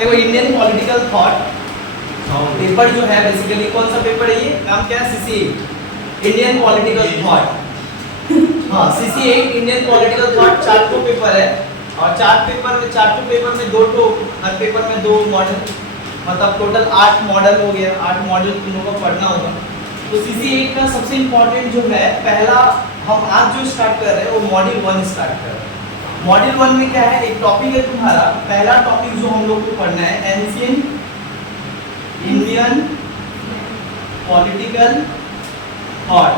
देखो Indian political thought paper जो है बेसिकली कौन सा पेपर है ये, नाम क्या है, CC8 इंडियन पॉलिटिकल थॉट। हाँ CC8 Indian political thought 4 paper है और 4 पेपर में 2 हर पेपर में 2 मॉडल, मतलब टोटल 8 मॉडल हो गया। 8 मॉडल तुम लोगों को पढ़ना होगा। तो CC8 का सबसे इम्पोर्टेंट जो है, पहला हम आज जो स्टार्ट कर रहे हैं वो मॉड्यूल 1 स्टार्ट कर रहे हैं। मॉड्यूल 1 में क्या है, एक टॉपिक है तुम्हारा, पहला टॉपिक जो हम लोग को पढ़ना है एंशिएंट इंडियन पॉलिटिकल थॉट।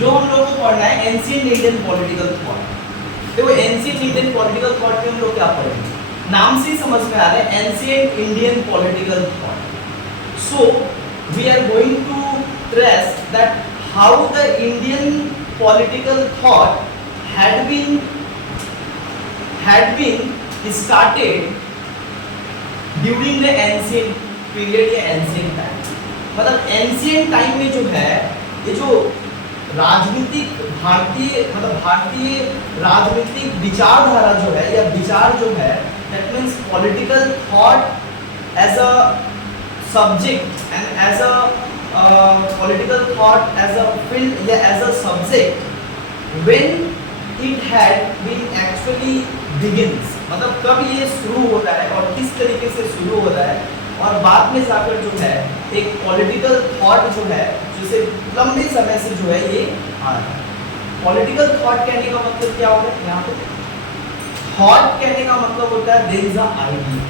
जो हम लोग को पढ़ना है एंशिएंट इंडियन पॉलिटिकल थॉट। देखो एंशिएंट इंडियन पॉलिटिकल थॉट में हम लोग क्या पढ़ेंगे, नाम से ही समझ में आ रहा है ancient Indian political thought. So we are going to trace that how the Indian political thought had been started during the ancient period या ancient time। मतलब ancient time में जो है ये जो राजनीतिक भारतीय राजनीतिक विचारधारा जो है या विचार जो है, that means political thought as a subject and as a political thought as a field या as a subject when it had been actually begins, मतलब कब ये शुरू होता है और किस तरीके से शुरू होता है, और बाद में जाकर जो है एक पॉलिटिकल थॉट जो है जिसे लंबे समय से जो है ये आ रहा है। पॉलिटिकल थॉट कहने का मतलब क्या होता है, यहाँ पे थॉट कहने का मतलब होता है there is a idea.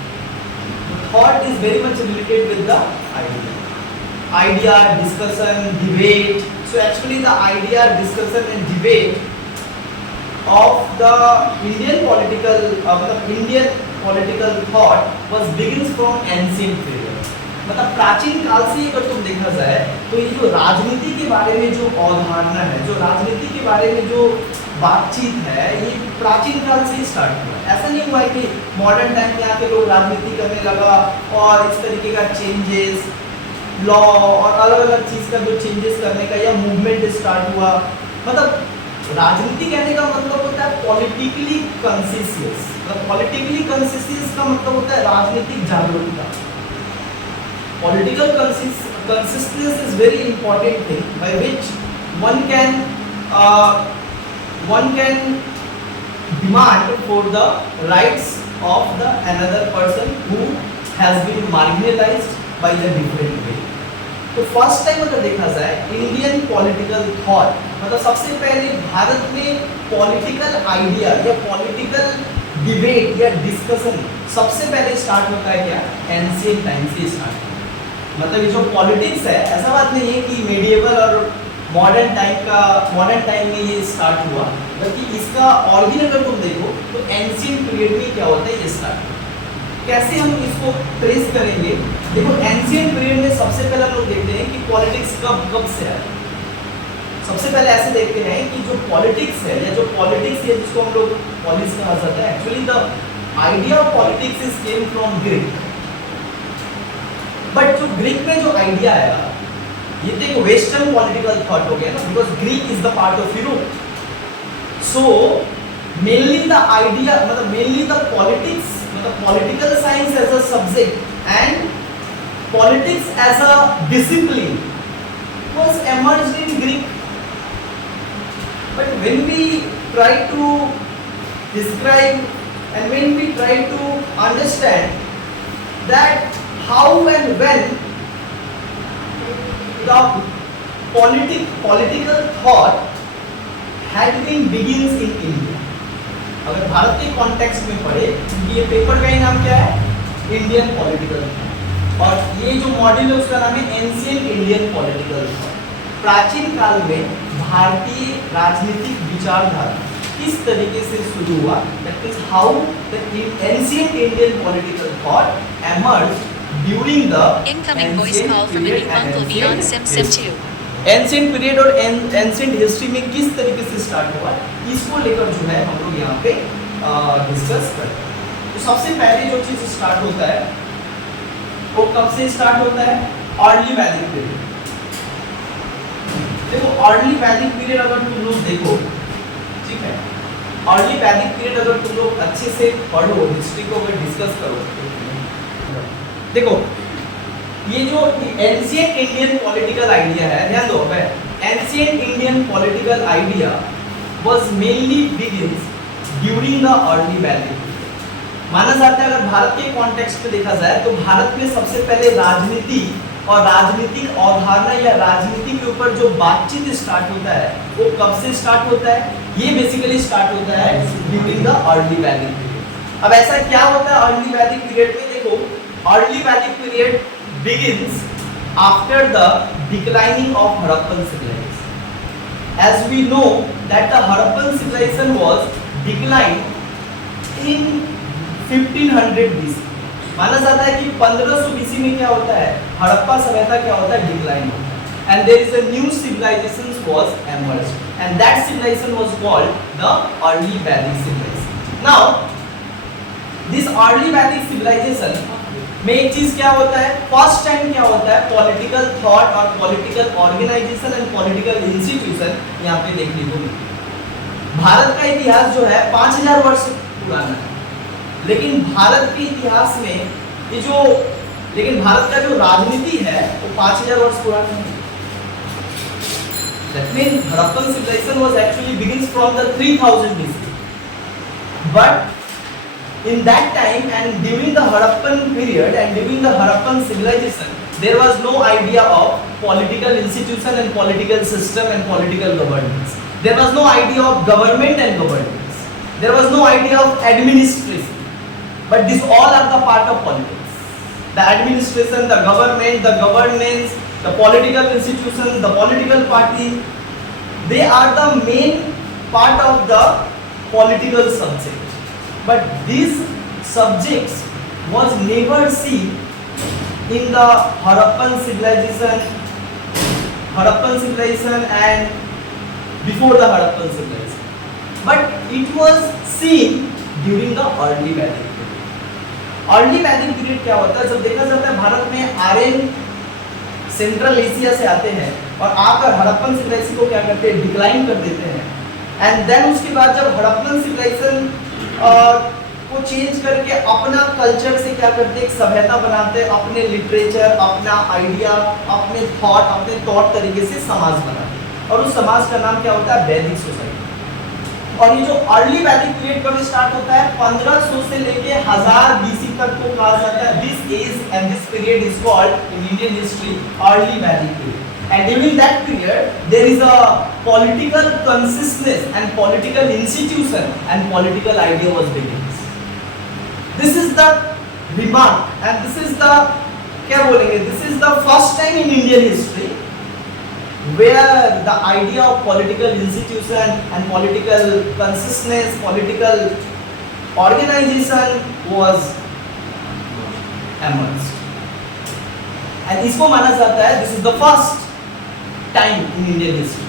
Thought is very much related with the idea, discussion, debate. So actually the idea, discussion and debate of the Indian political thought was begins from ancient period। मतलब प्राचीन काल से अगर तुम देखा जाए तो ये जो राजनीति के बारे में जो अवधारणा है, जो राजनीति के बारे में जो बातचीत है, ये प्राचीन काल से ही स्टार्ट हुआ। ऐसा नहीं हुआ है कि मॉडर्न टाइम में आके लोग राजनीति करने लगा और इस तरीके का चेंजेस, लॉ और अलग अलग चीज का जो चेंजेस करने का या मूवमेंट स्टार्ट हुआ। मतलब राजनीति कहने का मतलब होता है पॉलिटिकली कॉन्शियस। मतलब पॉलिटिकली कॉन्शियस का मतलब होता है राजनीतिक जागरूकता। Political consciousness is very important thing by which one can demand for the rights of the another person who has been marginalized by the different way। तो फर्स्ट टाइम अगर देखा जाए इंडियन पॉलिटिकल थॉट, मतलब सबसे पहले भारत में political idea या political debate या डिस्कशन सबसे पहले स्टार्ट होता है क्या, एंशिएंट टाइम से स्टार्ट होता है। मतलब ये जो पॉलिटिक्स है, ऐसा बात नहीं है कि मेडिएवल और मॉडर्न टाइम में ये स्टार्ट हुआ, बल्कि इसका ऑरिजिन अगर तुम देखो तो एंशिएंट पीरियड में क्या होता है, ये स्टार्ट। कैसे हम इसको ट्रेस करेंगे, देखो एंशिएंट पीरियड में सबसे पहले हम लोग देखते हैं कि पॉलिटिक्स कब से है। सबसे पहले ऐसे देखते हैं कि जो पॉलिटिक्स है या जो पॉलिटिक्स है जिसको हम लोग पॉलिटिक्स कहा जाता है, actually the idea of politics is came from Greek. But जो ग्रीक में जो आइडिया आया, ये तो एक वेस्टर्न पॉलिटिकल थॉट हो गया ना, because Greek is the part of Europe. So mainly the idea, मतलब मेनली द पॉलिटिक्स, मतलब political science as a subject and politics as a discipline was emerged in Greek। But when we try to describe and when we try to understand that how and when the political thought had been begins in India। अगर भारत के context में पढ़े, ये paper का ही नाम क्या है, Indian political thought, और ये जो मॉड्यूल है उसका नाम है एंशिएंट इंडियन पॉलिटिकल थॉट। प्राचीन काल में भारतीय राजनीतिक विचारधारा किस तरीके से शुरू हुआ, that is how the ancient Indian political thought emerged during the incoming voice call from a new uncle beyond sim 2। Ancient period और एंशिएंट हिस्ट्री में किस तरीके से स्टार्ट हुआ, इसको लेकर जो है हम लोग यहाँ पे डिस्कस करें। तो सबसे पहले जो चीज स्टार्ट होता है वो कब से स्टार्ट होता है, अर्ली वैदिक पीरियड। देखो अर्ली वैदिक पीरियड अगर तुम लोग देखो, ठीक है, अर्ली वैदिक पीरियड अगर तुम लोग अच्छे से पढ़ो, हिस्ट्री को अगर डिस्कस करो, देखो ये जो एंशिएंट इंडियन पॉलिटिकल आइडिया है, ध्यान दो, ancient Indian political idea was mainly begins during the early वैदिक। माना जाता है अगर भारत के कॉन्टेक्स्ट में देखा जाए तो भारत में सबसे पहले राजनीति और राजनीतिक अवधारणा या राजनीति के ऊपर जो बातचीत स्टार्ट होता है वो कब से स्टार्ट होता है? ये बेसिकली स्टार्ट होता है during the early Vedic period. अब ऐसा क्या होता है अर्ली वैदिक पीरियड में? देखो, early Vedic period begins after the declining of Harappan civilization. As we know that the Harappan civilization was declined in 1500 BC. माना जाता है कि 1500 BC में क्या होता है? हड़प्पा सभ्यता क्या होता है? डिक्लाइन होता है। And there is a new civilization was emerged, and that civilization was called the early Vedic civilization. Now, this early Vedic civilization में एक चीज क्या होता है? फर्स्ट टाइम क्या होता है? पॉलिटिकल थॉट और political organisation and political institution यहाँ पे देखने को मिलती है। भारत का इतिहास जो है 5000 वर्ष पुराना है, लेकिन भारत के इतिहास में लेकिन भारत का जो राजनीति है वो 5000 वर्ष पुराना है। That means Harappan civilization was actually begins from the 3000 BC. But in that time and during the Harappan period and during the Harappan civilization, there was no idea of political institution and political system and political governance. There was no idea of government and governance. There was no idea of administration. But these all are the part of politics. The administration, the government, the governance, the political institutions, the political party, they are the main part of the political subject. But these subjects was never seen in the Harappan civilization and before the Harappan civilization. But it was seen during the early Vedic period. Early Vedic period क्या होता है? जब देखा जाता है भारत में Aryan central Asia से आते हैं और आकर हड़प्पन सिविलाइजेशन को क्या करते हैं? डिक्लाइन कर देते हैं। एंड देन उसके बाद जब हड़प्पन सिविलाइजेशन को चेंज करके अपना कल्चर से क्या करते हैं? एक सभ्यता बनाते हैं, अपने लिटरेचर, अपना आइडिया, अपने थॉट, अपने तौर तरीके से समाज बनाते हैं, और उस समाज का नाम क्या होता है? वैदिक सोसाइटी। और ये जो अर्ली वैदिक पीरियड कब स्टार्ट होता है? 1500 से लेके 1000 BC तक को कहा जाता है this age and this period is called in Indian history early Vedic period. And during that period, there is a political consciousness and political institution and political idea was begins. This is the remark and this is the क्या बोलेंगे? This is the first time in Indian history where the idea of political institution and political consciousness, political organization was emerged. And इसको माना जाता है this is the first time in Indian history.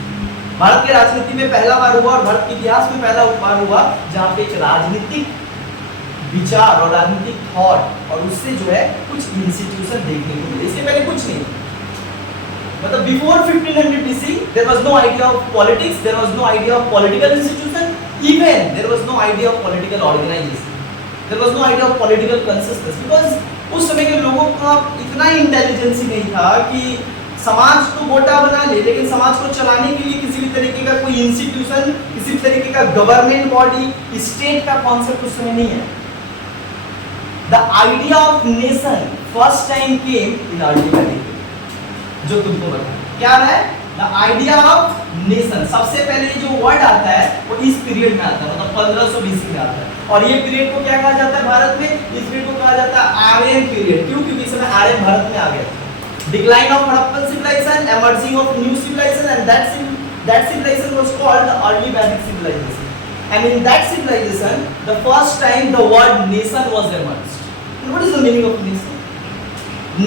Bharat के राजनीति में पहला बार हुआ और भारत के इतिहास में पहला बार हुआ जहां पे एक राजनीतिक विचार और राजनीतिक थॉट और उससे जो है कुछ इंस्टीट्यूशन देखने को मिले। इसके पहले कुछ नहीं, मतलब before 1500 BC there was no idea of politics, there was no idea of political institution, even there was no idea of political organisation, there was no idea of political consistence, because उस समय के लोगों का इतना intelligence ही नहीं था कि समाज को मोटा बना ले, लेकिन समाज को चलाने के लिए किसी भी तरीके का कोई इंस्टीट्यूशन, किसी भी तरीके का गवर्नमेंट बॉडी, स्टेट का कॉन्सेप्ट उस समय नहीं है। The idea of nation first time came in early वैदिक, जो तुमको बताया क्या है? द आइडिया ऑफ नेशन सबसे पहले जो वर्ड आता है वो इस पीरियड में आता है, मतलब 1500 BC में आता है। और ये पीरियड को क्या कहा जाता है भारत में? इस पीरियड को कहा जाता है आर्यन पीरियड। क्यों? क्योंकि इस समय आर्यन भारत में आ गया। Decline of Harappan civilization, emerging of new civilization, and that civilization was called the early Vedic civilization. And in that civilization, the first time the word nation was emerged. And what is the meaning of nation?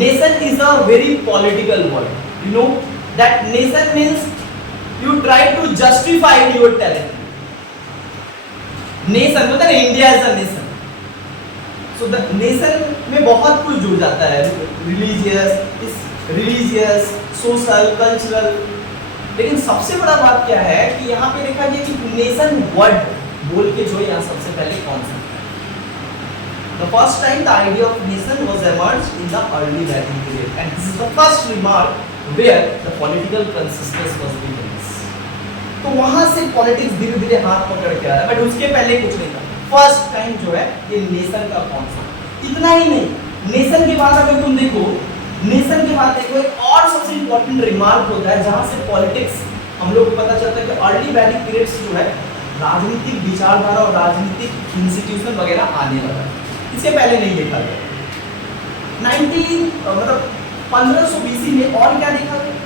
Nation is a very political word. You know that nation means you try to justify your territory. Nation मतलब ना India is a nation. So the nation में बहुत कुछ जुड़ जाता है, religious, social, cultural, लेकिन सबसे बड़ा बात क्या है कि यहाँ पे देखा जाए कि नेशन वर्ड बोल के जो यहाँ सबसे पहले कॉन्सेप्ट है। The first time the idea of nation was emerged in the early Vedic period, and this is the first remark where the political consciousness was being raised. तो वहां से पॉलिटिक्स धीरे धीरे हाथ पकड़ के आया, बट उसके पहले कुछ नहीं था। फर्स्ट टाइम जो है ये नेशन का कॉन्सेप्ट। इतना ही नहीं, नेशन के बाद अगर तुम देखो, नेशन के बाद देखो एक और सबसे इंपॉर्टेंट रिमार्क होता है जहां से पॉलिटिक्स हम लोग को पता चलता है कि अर्ली वैदिक पीरियड से जो है राजनीतिक विचारधारा और राजनीतिक इंस्टीट्यूशन वगैरह आने लगा। इससे पहले नहीं देखा गया। 1500 बीसी में और क्या देखा गया?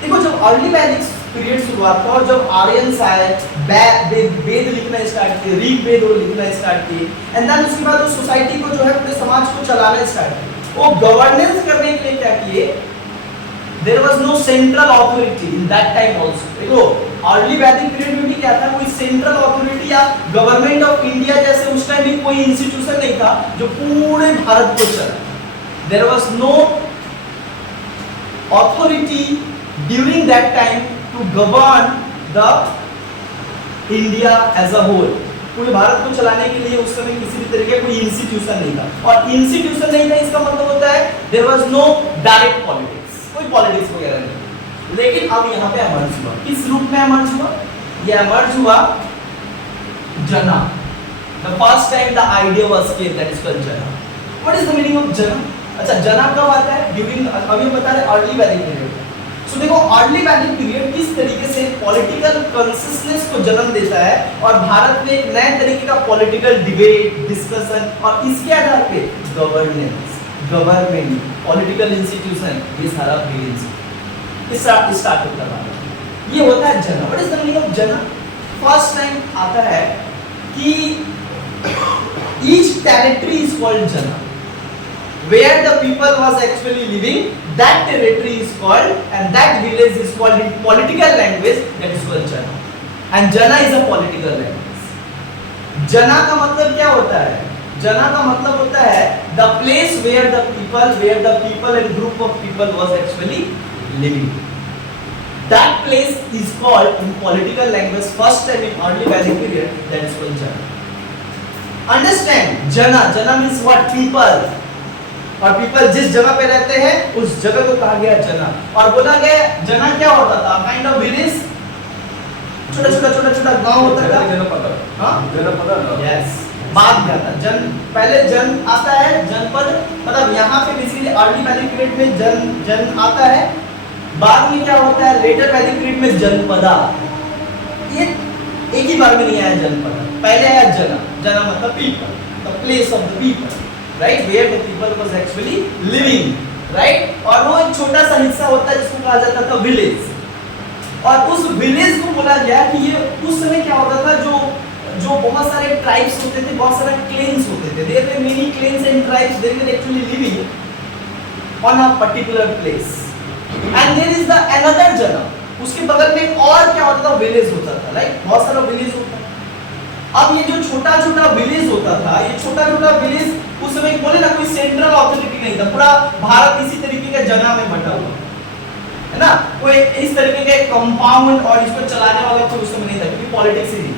देखो जब अर्ली वैदिक पीरियड शुरुआत था और जब आर्यंस आए, वेद लिखना स्टार्ट किए, ऋग्वेद लिखना स्टार्ट किए, एंड देन उसके बाद उस सोसाइटी को जो है पूरे समाज को चलाना स्टार्ट किया। वो गवर्नेंस करने के लिए क्या किए? There was no central authority in that time also. देखो अर्ली वैदिक पीरियड में भी क्या था, कोई सेंट्रल अथॉरिटी या गवर्नमेंट ऑफ इंडिया जैसे उस टाइम भी कोई इंस्टीट्यूशन नहीं था जो पूरे भारत को चला। There was no authority during that time to govern the India as a whole. पूरे भारत को चलाने के लिए उस समय किसी भी तरीके का कोई इंस्टीट्यूशन नहीं था, और इंस्टीट्यूशन नहीं था इसका मतलब होता है there was no direct politics, कोई पॉलिटिक्स वगैरह नहीं। लेकिन अब यहाँ पे एमर्ज हुआ, किस रूप में एमर्ज हुआ? ये एमर्ज हुआ जना। The first time the idea was came, that is called जना। What is the meaning of जना? अच्छा, जना कब आता है? ड्यूरिंग, अभी बता रहे अर्ली वैदिक पीरियड। सो देखो अर्ली वैदिक पीरियड किस तरीके से पॉलिटिकल कॉन्शियसनेस को जन्म देता है और भारत में एक नए तरीके का पॉलिटिकल डिबेट, डिस्कशन, और इसके आधार पे गवर्नेंस, गवर्नमेंट, पॉलिटिकल इंस्टीट्यूशन, ये सारा बिगिंस स्टार्ट होता है। ये होता है जना। What is the meaning of jana? First time आता है कि each territory is called jana, where the people was actually living, that territory is called, and that village is called in political language, that is called jana, and jana is a political language. jana का मतलब क्या होता है? jana का मतलब होता है the place where the people and group of people was actually living. That place is called in political language first time in early Vedic period, that is called jana. Understand, jana, jana means what? People, और people जिस जगह पे रहते हैं उस जगह को कहा गया जना। और बोला गया जना क्या होता था? काइंड ऑफ विलेज, छोटा गांव होता था। जनपद, हाँ जनपद, यस। बाद में आता जन, पहले जन आता है जनपद, मतलब यहाँ पे बेसिकली अर्ली वैदिक पीरियड में जन आता है, बाद में क्या होता है लेटर वैदिक पीरियड में जनपदा। ये एक ही बार में नहीं आया जनपदा, पहले आया जना। जना मतलब people, the place of the people, right, where the people was actually living, right. और वो एक छोटा सा हिस्सा होता है जिसको कहा जाता था विलेज, और उस विलेज को बोला गया कि ये उस समय क्या होता था, जो बहुत सारे ट्राइब्स होते थे, बहुत सारे क्लेन्स होते थे, there were many clans and tribes, they were actually living on a particular place, and there is the another जना। उसके बगल में और क्या होता था? विलेज होता था, राइट, बहुत सारा विलेज होता था। अब ये जो छोटा छोटा विलेज होता था, ये छोटा छोटा विलेज उस समय बोले ना कोई सेंट्रल अथॉरिटी नहीं था, पूरा भारत इसी तरीके के जना में बटा हुआ है ना, कोई इस तरीके के कंपाउंड और इसको चलाने वाला कोई उस समय नहीं था, क्योंकि पॉलिटिक्स ही नहीं।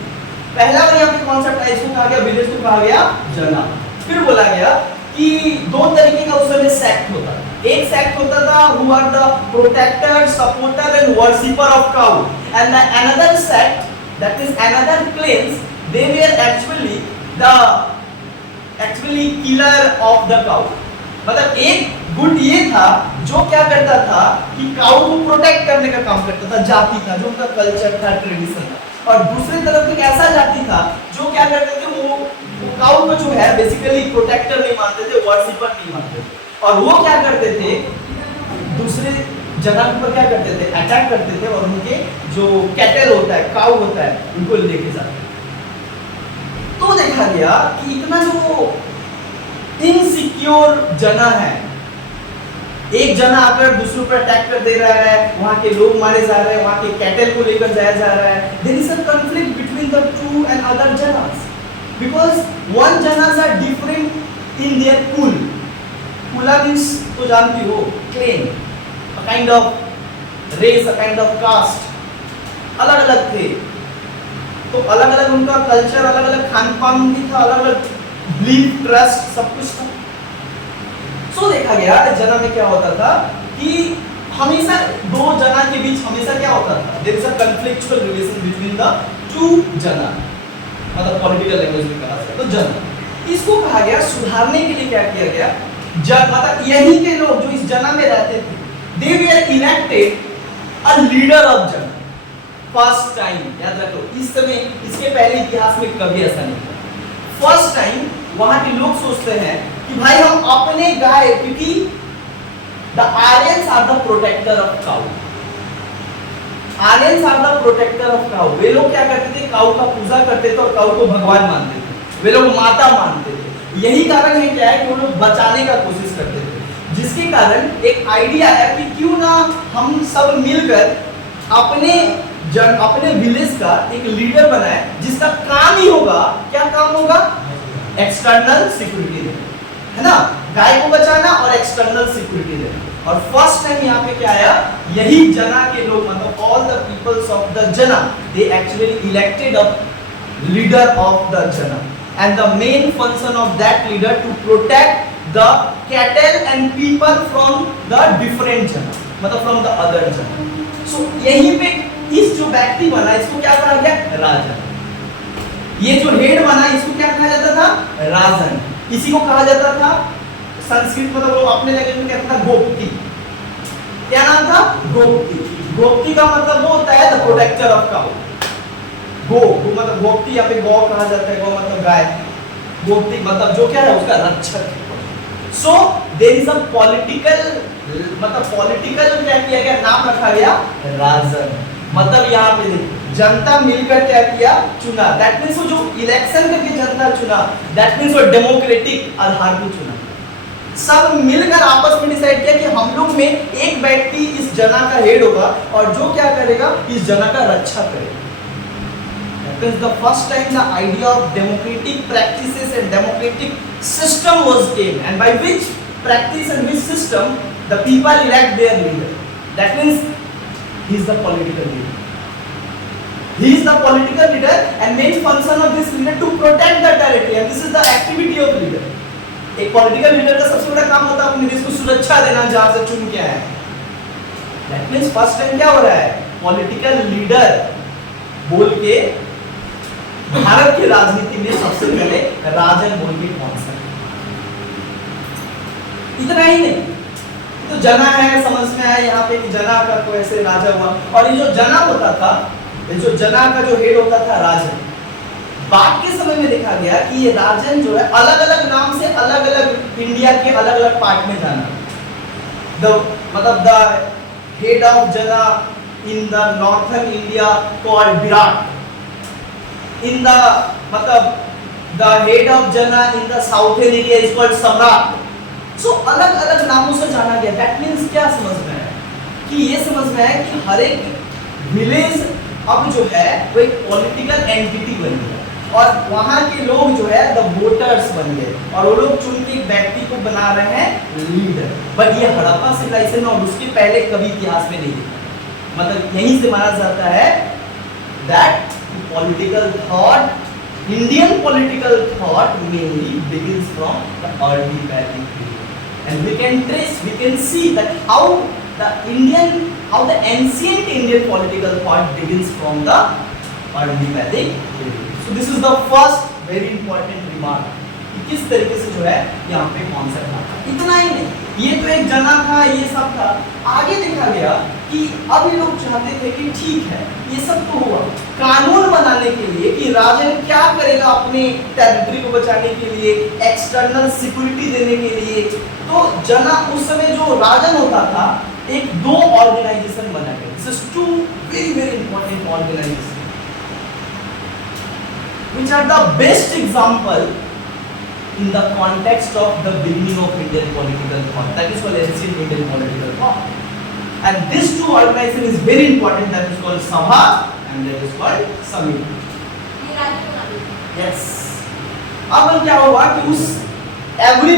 पहला बार यहाँ पे कॉन्सेप्ट है, इसको कहा गया विलेज को कहा गया जना। फिर बोला गया कि दो तरीके का उस समय सेक्ट होता था। एक सेक्ट होता था who are the protector, supporter and worshipper of cow, and the another sect, that is another clans, they were actually killer of the cow। मतलब एक गुट ये था जो क्या करता था कि काऊ को प्रोटेक्ट करने का काम करता था, जाति था जो उनका कल्चर था, ट्रेडिशन था, और दूसरी तरफ एक ऐसा जाति था जो क्या करते थे, वो काऊ को जो है बेसिकली प्रोटेक्टर नहीं मानते थे, वर्शिपर नहीं मानते थे, और वो क्या करते थे दूसरे जगह पर क्या करते थे, अटैक करते थे, और उनके जो कैटल होता है, काऊ होता है, उनको लेके जाते। तो देखा गया कि इतना जो इनसिक्योर जना है, एक जना आकर दूसरे पर अटैक कर दे रहा है, वहां के लोग मारे जा रहे हैं, वहां के कैटल को लेकर जाया जा रहा है, there is a conflict between the two and other janas, because one janas are different in their kul. Kula means तो जानती हो, clan, a kind of race, a kind of caste, अलग अलग थे। तो अलग अलग उनका कल्चर, अलग अलग खान पान भी था, अलग अलग बिलीफ, ट्रस्ट, सब कुछ था। सो देखा गया जना में क्या होता था कि हमेशा दो जना के बीच हमेशा क्या होता था, there is a conflictual relation between the two जना, मतलब पॉलिटिकल लैंग्वेज में कहा जाए तो जना। इसको कहा गया सुधारने के लिए क्या किया गया, मतलब यही के लोग जो इस जना में रहते थे, they were elected a leader of jana first time. याद रखो, इस समय इसके पहले इतिहास में कभी ऐसा नहीं था। फर्स्ट टाइम वहां के लोग सोचते हैं कि भाई हम अपने गाय, क्योंकि the Aryans are the protector of cow, Aryans are the protector of cow. वे लोग क्या करते थे, काउ का पूजा करते थे और काउ को भगवान मानते थे, वे लोग माता मानते थे। यही कारण है क्या है कि वो लोग बचाने का कोशिश करते थे, जिसके कारण एक आइडिया आया कि क्यों ना हम सब मिलकर अपने विलेज का एक लीडर बनाए, जिसका काम ही होगा, क्या काम होगा, एक्सटर्नल सिक्योरिटी देना, है ना, गाय को बचाना और एक्सटर्नल सिक्योरिटी देना। और फर्स्ट टाइम यहाँ पे क्या आया, यही जना के लोग, मतलब all the peoples of the jana, they actually elected a leader of the jana, and the main function of that leader to protect the cattle and people from the different jana, मतलब from the other jana. So यहीं पे इस जो व्यक्ति बना, इसको क्या कहा गया, राजन। ये जो हेड बना, इसको क्या कहा जाता था, राजन। इसी को कहा जाता था संस्कृत, मतलब वो अपने लैंग्वेज में कहता था गोप्ती। क्या नाम था, गोप्ती। गोप्ती का मतलब वो होता है द प्रोटेक्टर ऑफ काउ। गो मतलब गोप्ती, या फिर गौ कहा जाता है, गौ मतलब गाय, गोप्ती मतलब जो क्या है उसका रक्षक। So there is a political, मतलब पॉलिटिकल क्या किया गया, नाम रखा गया राजन। मतलब यहाँ पे जनता मिलकर क्या किया, चुना। दैट मींस वो जो इलेक्शन करके जनता चुना, दैट मींस वो डेमोक्रेटिक आधार पर चुना। सब मिलकर आपस में डिसाइड किया कि हम लोग में एक व्यक्ति इस जना का हेड होगा और जो क्या करेगा, इस जना का रक्षा करेगा। Because the first time the idea of democratic practices and democratic system was came, and by which practice and which system the people elect their leader. That means he is the political leader. He is the political leader, and main function of this leader to protect the territory, and this is the activity of leader. एक political leader का सबसे बड़ा काम होता है अपने देश को सुरक्षा देना जहाँ से चुन के आया। That means first time क्या हो रहा है, political leader बोल के भारत की राजनीति में सबसे पहले राजन बोल के कौन सा। इतना ही नहीं, तो जना है, समझ में आया यहाँ पे कि जना का कोई ऐसे राजा हुआ। और ये जो जना होता था, ये जो जना का जो हेड होता था राजन, बाद के समय में देखा गया कि ये राजन जो है अलग अलग नाम से अलग अलग इंडिया के अलग अलग पार्ट में जाना। मतलब द हेड ऑफ जना in the northern India called Virat, in the मतलब the head of jana in the southern area is called सम्राट। so अलग अलग नामों से जाना गया। that means क्या समझ में है कि ये समझ में है कि हर एक विलेज अब जो है वो एक पॉलिटिकल एंटिटी बन गया और वहाँ के लोग जो है द वोटर्स बन गए और वो लोग चुन के एक व्यक्ति को बना रहे हैं लीडर। बट ये हड़प्पा सिविलाइजेशन और उसके पहले कभी इतिहास में नहीं देखा। मतलब यहीं से माना जाता है that political thought, Indian political thought mainly begins from the early Vedic period, and we can trace, we can see that how the ancient Indian political thought begins from the early Vedic period. So this is the first very important remark कि किस तरीके से जो है यहाँ पे concept आता। इतना ही नहीं, ये तो एक जना था, ये सब था। आगे देखा गया कि अब ये लोग चाहते थे कि ठीक है ये सब तो हुआ, कानून बनाने के लिए कि राजन क्या करेगा अपने टेरिटरी को बचाने के लिए, एक्सटर्नल सिक्योरिटी देने के लिए। तो जना उस समय जो राजन होता था, एक दो ऑर्गेनाइजेशन बना गया। This is two very very important organisation which are the best example in the context of the beginning of Indian political thought, that is called ancient Indian political thought. And these two organizations is very important, that is called Sabha and that is called Samiti. Yes. अब क्या हुआ कि उस every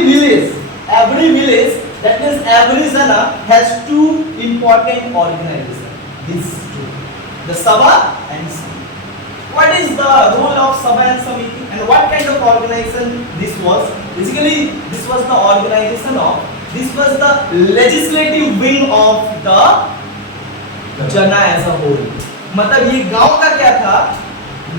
village that means every jana has two important organizations, these two, the Sabha and Samiti. What is the role of Sabha and Samiti and what kind of organization this was? Basically, this was the organization of, this was the legislative wing of the Jana as a whole. मतलब ये गांव का क्या था?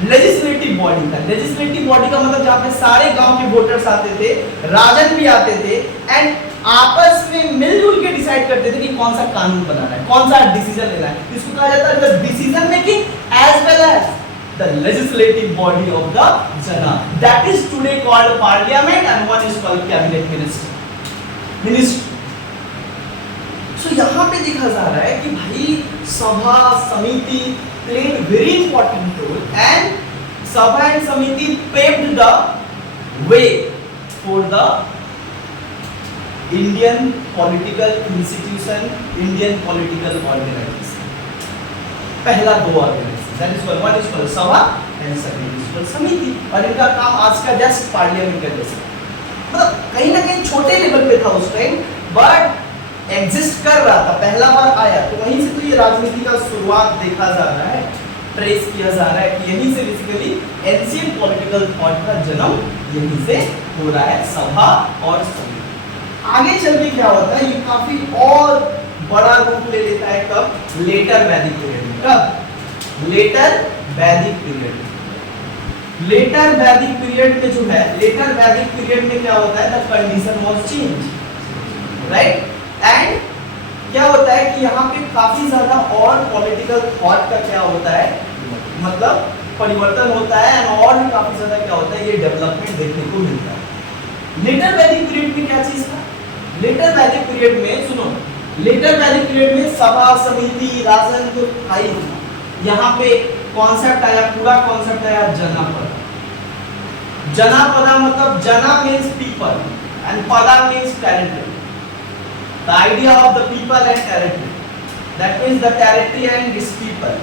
Legislative body था। Legislative body का मतलब जहाँ पे सारे गांव के वोटर्स आते थे, राजन भी आते थे एंड आपस में मिलजुल के डिसाइड करते थे कि कौन सा कानून बनाना है, कौन सा डिसीजन लेना है। इसको कहा जाता है the decision making as well as the legislative body of the Jana. That is today called parliament and one is called cabinet ministry. So यहाँ पे देखा जा रहा है कि भाई सभा समिति played very important role and Sabha and Samiti paved the way for the Indian political institution, Indian political organization. पहला दो organisation that is one is called Sabha and second is called Samiti और इनका काम आज का just parliament का जैसा मतलब कहीं ना कहीं छोटे लेवल पे था उस टाइम बट एग्जिस्ट कर रहा था, पहला बार आया तो वहीं से तो ये राजनीति का शुरुआत देखा जा रहा है, ट्रेस किया जा रहा है कि यहीं से बेसिकली एंशिएंट पॉलिटिकल थॉट का जन्म यहीं से हो रहा है सभा और समिति। आगे चल के क्या होता है ये काफी और बड़ा रूप ले लेता है कब? लेटर वैदिक पीरियड में। कब? लेटर वैदिक पीरियड। लेटर वैदिक पीरियड में जो है, लेटर वैदिक पीरियड में क्या होता है? The condition was change, right? And क्या होता है कि यहाँ पे काफी ज्यादा और पॉलिटिकल थॉट का क्या होता है मतलब परिवर्तन होता है एंड और भी काफी ज्यादा क्या होता है ये डेवलपमेंट देखने को मिलता है। लेटर वैदिक पीरियड में क्या चीज था? लेटर वैदिक पीरियड में सुनो, लेटर वैदिक पीरियड में सभा समिति राजन तो था ही, यहाँ पे कॉन्सेप्ट आया, पूरा कॉन्सेप्ट आया जनापदा। जनापदा मतलब जना मींस पीपल एंड पदा means territory. The idea of the people and territory, that means the territory and its people.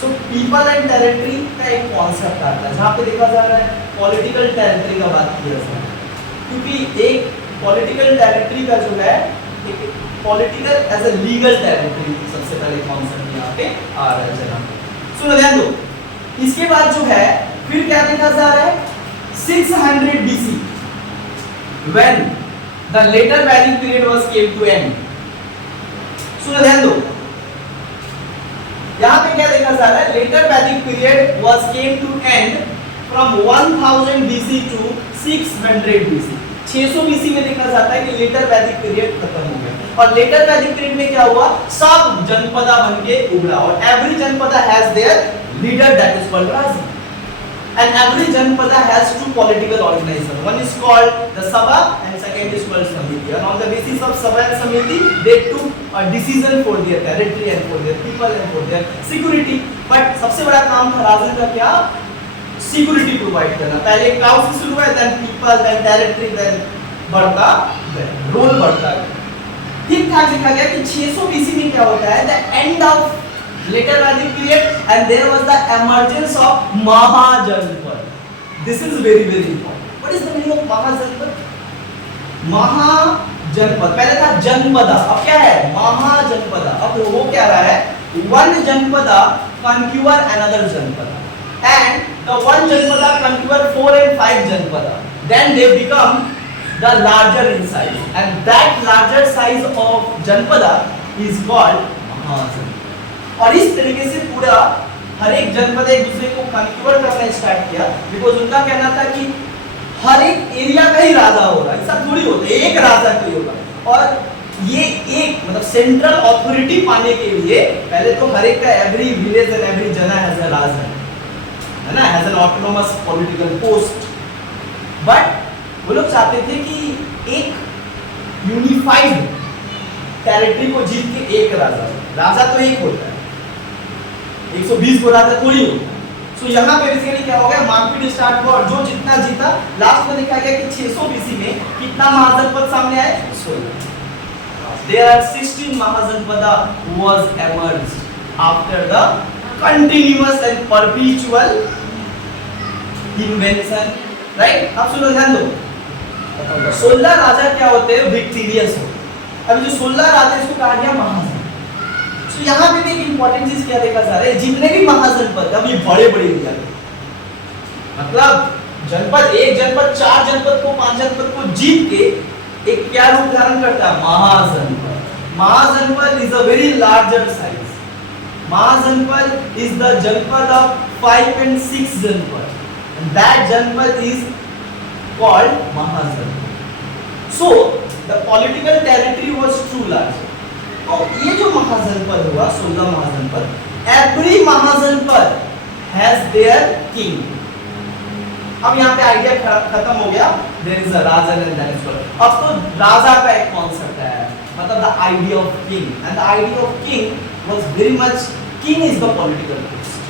So people and territory का एक कॉन्सेप्ट आता है जहाँ पे देखा जा रहा है पॉलिटिकल टेरिटरी का बात किया जा रहा है, क्योंकि एक पॉलिटिकल टेरिटरी का जो है एक political as a legal territory सबसे पहले कॉन्सेप्ट यहाँ पे आ रहा है जनाब। सुनो ध्यान दो, इसके बाद जो है फिर क्या देखा जा रहा है 600 BC when the later Vedic period was came to end. सुनो ध्यान दो, यहाँ पे क्या देखा जा रहा है later Vedic period was came to end from 1000 BC to 600 BC। 600 BC में देखा जाता है कि लेटर वैदिक पीरियड खत्म हो गया और लेटर वैदिक पीरियड में क्या हुआ सब जनपदा बनके उभरा और every janapada has their leader that is called raja and every janpada has two political organizations, one is called the Sabha and second is called Samiti, and on the basis of Sabha and Samiti they took a decision for their territory and for their people and for their security। but सबसे बड़ा काम था राजन का क्या? Security provide करना। पहले गांव से शुरू हुआ, then people, then territory, then बढ़ता रोल बढ़ता गया। ठीक ठाक लिखा गया कि 600 BC में क्या होता है the end of later Vedic period and there was the emergence of Mahajanpad। this is very important। what is the meaning of Mahajanpad? महाजनपद पहले था जनपदा, अब क्या है महाजनपदा। अब वो क्या रहा है one janpada conquer another janpada and the one janpada conquer 4 and 5 janpada, then they become the larger in size and that larger size of janpada is called Mahajanpad। और इस तरीके से पूरा हर एक जनपद एक दूसरे को कन्वर्ट करना स्टार्ट किया, बिकॉज उनका कहना था कि हर एक एरिया का ही राजा हो रहा है, ऐसा थोड़ी होता है एक राजा कोई होगा। और ये एक मतलब सेंट्रल अथॉरिटी पाने के लिए पहले तो हर एक का एवरी विलेज एंड एवरी जना हैज अ राजा, है ना, has an autonomous political post. But वो लोग चाहते थे कि एक यूनिफाइड टेरिटरी को जीत के एक राजा तो एक होता है, 120 को राजा थोड़ी होता है। सो यहाँ पे बेसिकली क्या हो गया मारपीट स्टार्ट हुआ और जो जितना जीता लास्ट में देखा गया कि 600 BC में कितना महाजनपद सामने आए 16। There are 16 Mahajanapada was emerged after the continuous and perpetual invention, right? अब सुनो ध्यान दो, 16 राजा क्या होते हैं विक्टोरियस हो। अभी जो 16 राजा इसको कहा गया महाजन। तो यहाँ पे भी एक इंपॉर्टेंट चीज क्या देखा जा रहा है, जितने भी महाजनपद अब ये बड़े बड़े एरिया के, मतलब जनपद, एक जनपद 4 जनपद को 5 जनपद को जीत के एक क्या रूप धारण करता है, महाजनपद। Mahajanapada is a very larger size. Mahajanapada is the janpad of 5 and 6 janpad, and that janpad is called Mahajanpad. So the political territory was too large. तो ये जो महाजनपद हुआ, 16 महाजनपद, every महाजनपद has their king. अब यहाँ पे आइडिया खत्म हो गया, there is a raja and that is all. अब तो राजा का एक कॉन्सेप्ट है, मतलब the idea of king, and the idea of king was very much, king is the political post.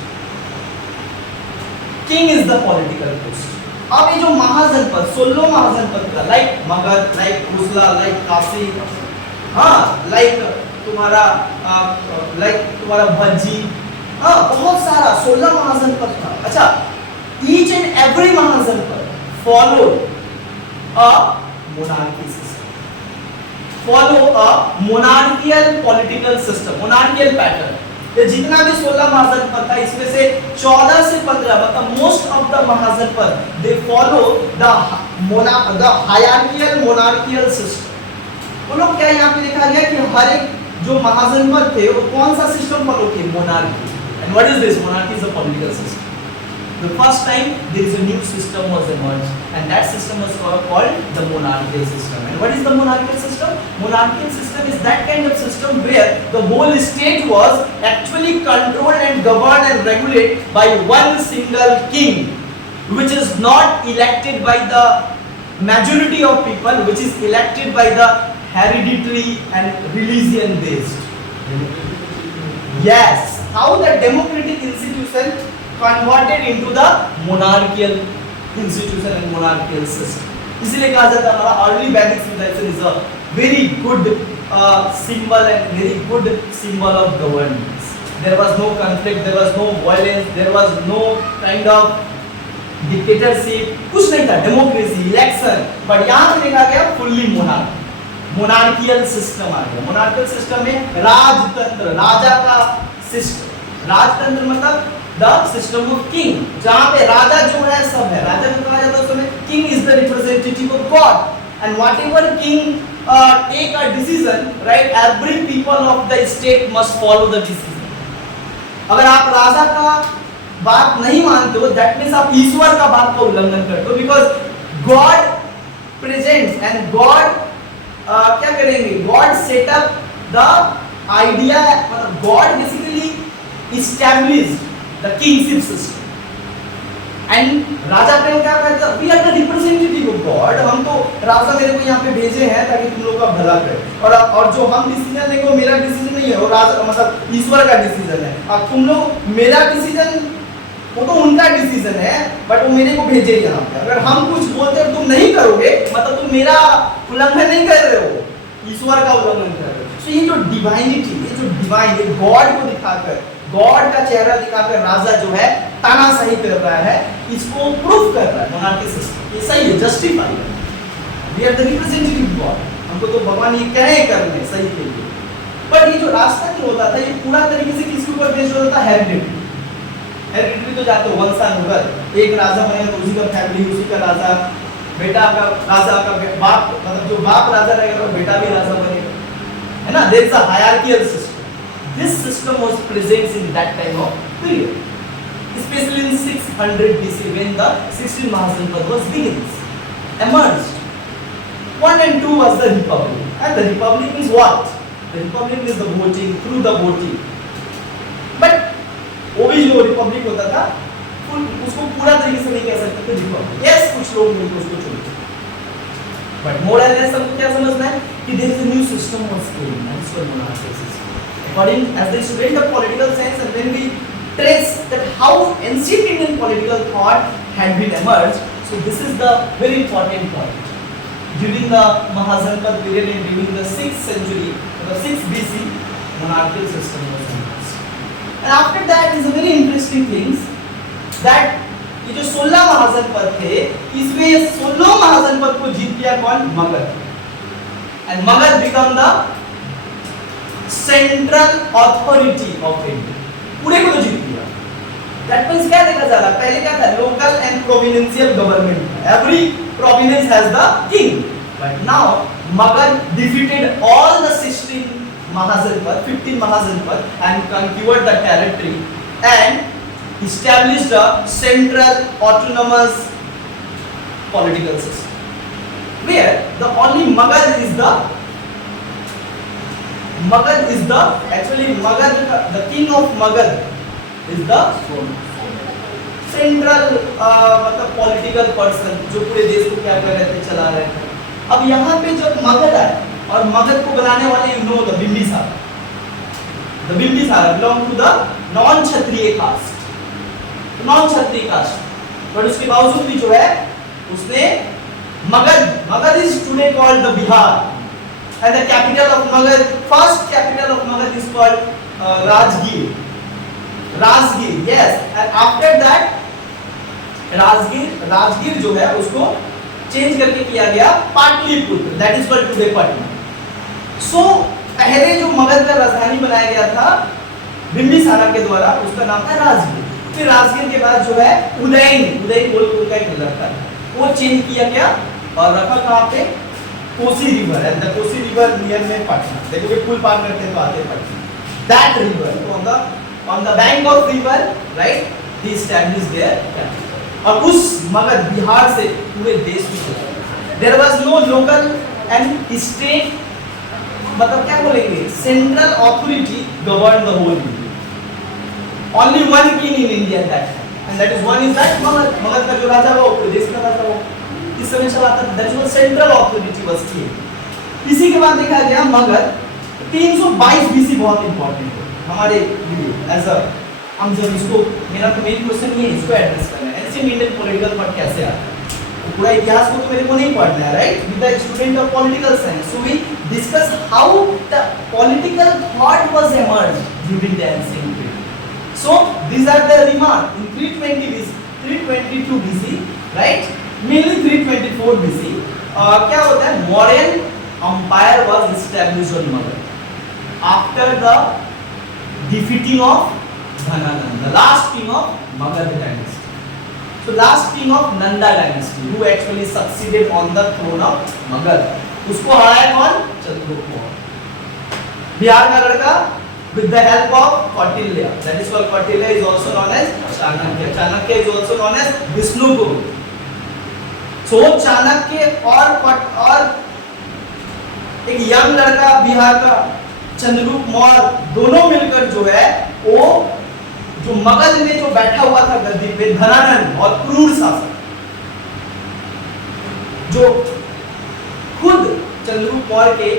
King is the political post. अब ये जो महाजनपद, 16 महाजनपद का, like Magadha, like Kosala, like Kashi, हाँ, लाइक तुम्हारा भज्जी, हाँ, बहुत सारा 16 महाजनपद था। अच्छा, each and every महाजनपद followed a monarchy system, follow a monarchical political system, monarchical pattern। ये जितना भी 16 महाजनपद था, इसमें से 14 से 15, मतलब most of the mahajanapada they follow the hierarchical monarchical system. वो लोग क्या यहाँ पे देखा गया कि हर एक जो महाजनपद थे वो कौन सा सिस्टम फॉलो किए, monarchy. And what is this? Monarchy is a political system. The first time there is a new system was emerged, and that system was called the monarchical system. And what is the monarchical system? Monarchical system is that kind of system where the whole state was actually controlled and governed and regulated by one single king, which is not elected by the majority of people, which is elected by the hereditary and religion based. Yes, how the democratic institution converted into the monarchical institution and monarchical system. इसलिए कहा जाता है हमारा early Vedic civilization is a very good symbol and very good symbol of governance. There was no conflict, there was no violence, there was no kind of dictatorship, कुछ नहीं था, democracy, election, but यहाँ पे देखा गया fully monarchical system आ गया। monarchical system में राजतंत्र, राजा का system, राजतंत्र मतलब the system of king, जहाँ पे राजा जो है सब है, राजा को कहा जाता है उसमें king is the representative of God, and whatever king take a decision, right, every people of the state must follow the decision. अगर आप राजा का बात नहीं मानते हो, that means आप ईश्वर का बात का उल्लंघन करते हो, because God presents and God क्या करेंगे, God set up the idea, मतलब God basically established the kingship system, and राजा प्रेम क्या कहता है, we are the representative of God, हम तो राजा मेरे को यहाँ पे भेजे हैं ताकि तुम लोग का भला करे, और जो हम डिसीजन लेंगे वो मेरा डिसीजन नहीं है, वो राजा मतलब ईश्वर का डिसीजन है। अब तुम लोग मेरा डिसीजन, वो तो उनका डिसीजन है, बट वो मेरे को भेजे यहाँ पे। अगर हम कुछ बोलते हैं तुम नहीं करोगे, मतलब तुम मेरा उल्लंघन नहीं कर रहे हो, ईश्वर का उल्लंघन कर रहे हो। तो ये जो डिवाइनिटी, ये जो डिवाइन, ये गॉड को दिखाकर, गॉड का चेहरा दिखाकर राजा जो है तानाशाही कर रहा है, इसको प्रूफ कर रहा है मोनार्की सिस्टम। ये सही है, जस्टिफाई है, we are the representative god, हमको तो भगवान ये कहे करने सही के लिए। पर ये जो रास्ता जो होता था, ये पूरा तरीके से किसके ऊपर बेस्ड होता था, हेरिडिटी। हेरिडिटी तो जाते हो वंशानुगत, एक राजा बनेगा तो उसी का फैमिली, उसी का राजा, बेटा का राजा का बाप, मतलब जो बाप राजा रहेगा तो बेटा भी राजा बनेगा, है ना। There is a hierarchical system. This system was present in that time of period, especially in 600 BC when the 16 Mahajanpad was begins, emerged. 1 and 2 was the republic, and the republic is what? The republic is the voting, through the voting. But वो भी जो Republic होता था, उसको पूरा तरीके से नहीं कह सकते थे रिपब्लिक। Yes, कुछ लोग मिलकर उसको चुनते, but more or less हमको क्या समझना है कि there is a new system was came, and it's called monarchical system. According as they student of political science, and when we trace that how ancient Indian political thought had been emerged, so this is the very important point. During the Mahajanpad period and during the 6th century, the 6th BC, monarchical system was emerged. And after that is a very interesting things that ये जो 16 महाजनपद थे, इसमें ये 16 महाजनपद को जीत लिया कौन? Magadh. And Magad become the central authority of India, पूरे को तो जीत लिया। दैट मींस क्या देखा जा रहा है, पहले क्या था, local and provincial government, every province has the king, but now Magadh defeated all the 16 महाजनपद, 15 महाजनपद and conquered the territory and established a central autonomous political system where the only Magad is the actually Magad, the king of Magad is the central मतलब political person जो पूरे देश को क्या कर रहे थे, चला रहे थे। अब यहाँ पे जब मगध आए और मगध को बनाने वाले you know the Bimbisara belong to the non Kshatriya caste, but उसके बावजूद भी जो है उसने Magadh is today called the Bihar and the capital of Magad, first capital of Magad is called Rajgir, yes, and after that Rajgir जो है उसको चेंज करके किया गया Pataliputra, that is called today Patna. So पहले जो मगध का राजधानी बनाया गया था बिंबिसारा के द्वारा, उसका नाम था राजगीर। फिर राजगीर के बाद जो है उदयन बोल के उनका एक नगर था, वो चेंज किया गया और रखा कहाँ पे, Kosi river, and the Kosi river near में पटना, देखोगे पुल पार करते हैं तो आते Patna, that river on the bank of river, right, he established their capital। और उस मगध बिहार से पूरे देश में चला, there was no local and state, मतलब क्या बोलेंगे, central authority governed the whole India, only one king in India at that time, and that is one is that Magadh का जो राजा वो पूरे देश का राजा वो इस समय चलाता था, that was central authority was king। इसी के बाद देखा गया मगध 322 BC बहुत इंपॉर्टेंट है हमारे लिए, एज अ हम जब इसको, मेरा तो मेन क्वेश्चन ये इसको एड्रेस करना है, एंशिएंट इंडियन पॉलिटिकल थॉट कैसे आता है, तो पूरा इतिहास को तो मेरे को नहीं पढ़ना है, right, with the student of political science, so we discuss how the political thought was emerged during the ancient period। So these are the remark in 322 BC, right, mainly 324 BC, क्या होता है, Mauryan empire was established on Magad after the defeating of Dhanananda, the last king of Magad dynasty। So last king of Nanda dynasty who actually succeeded on the throne of Magad, उसको हराया कौन, चंद्रगुप्त मौर्य, बिहार का लड़का, with the help of Kautilya, that is called Kautilya is also known as Chanakya is also known as Vishnugupta। So Chanakya और एक young लड़का बिहार का चंद्रगुप्त मौर्य, दोनों मिलकर जो है वो जो मगध में जो बैठा हुआ था गद्दी पे, धनानंद और क्रूर शासक, जो खुद चंद्रगुप्त मौर्य के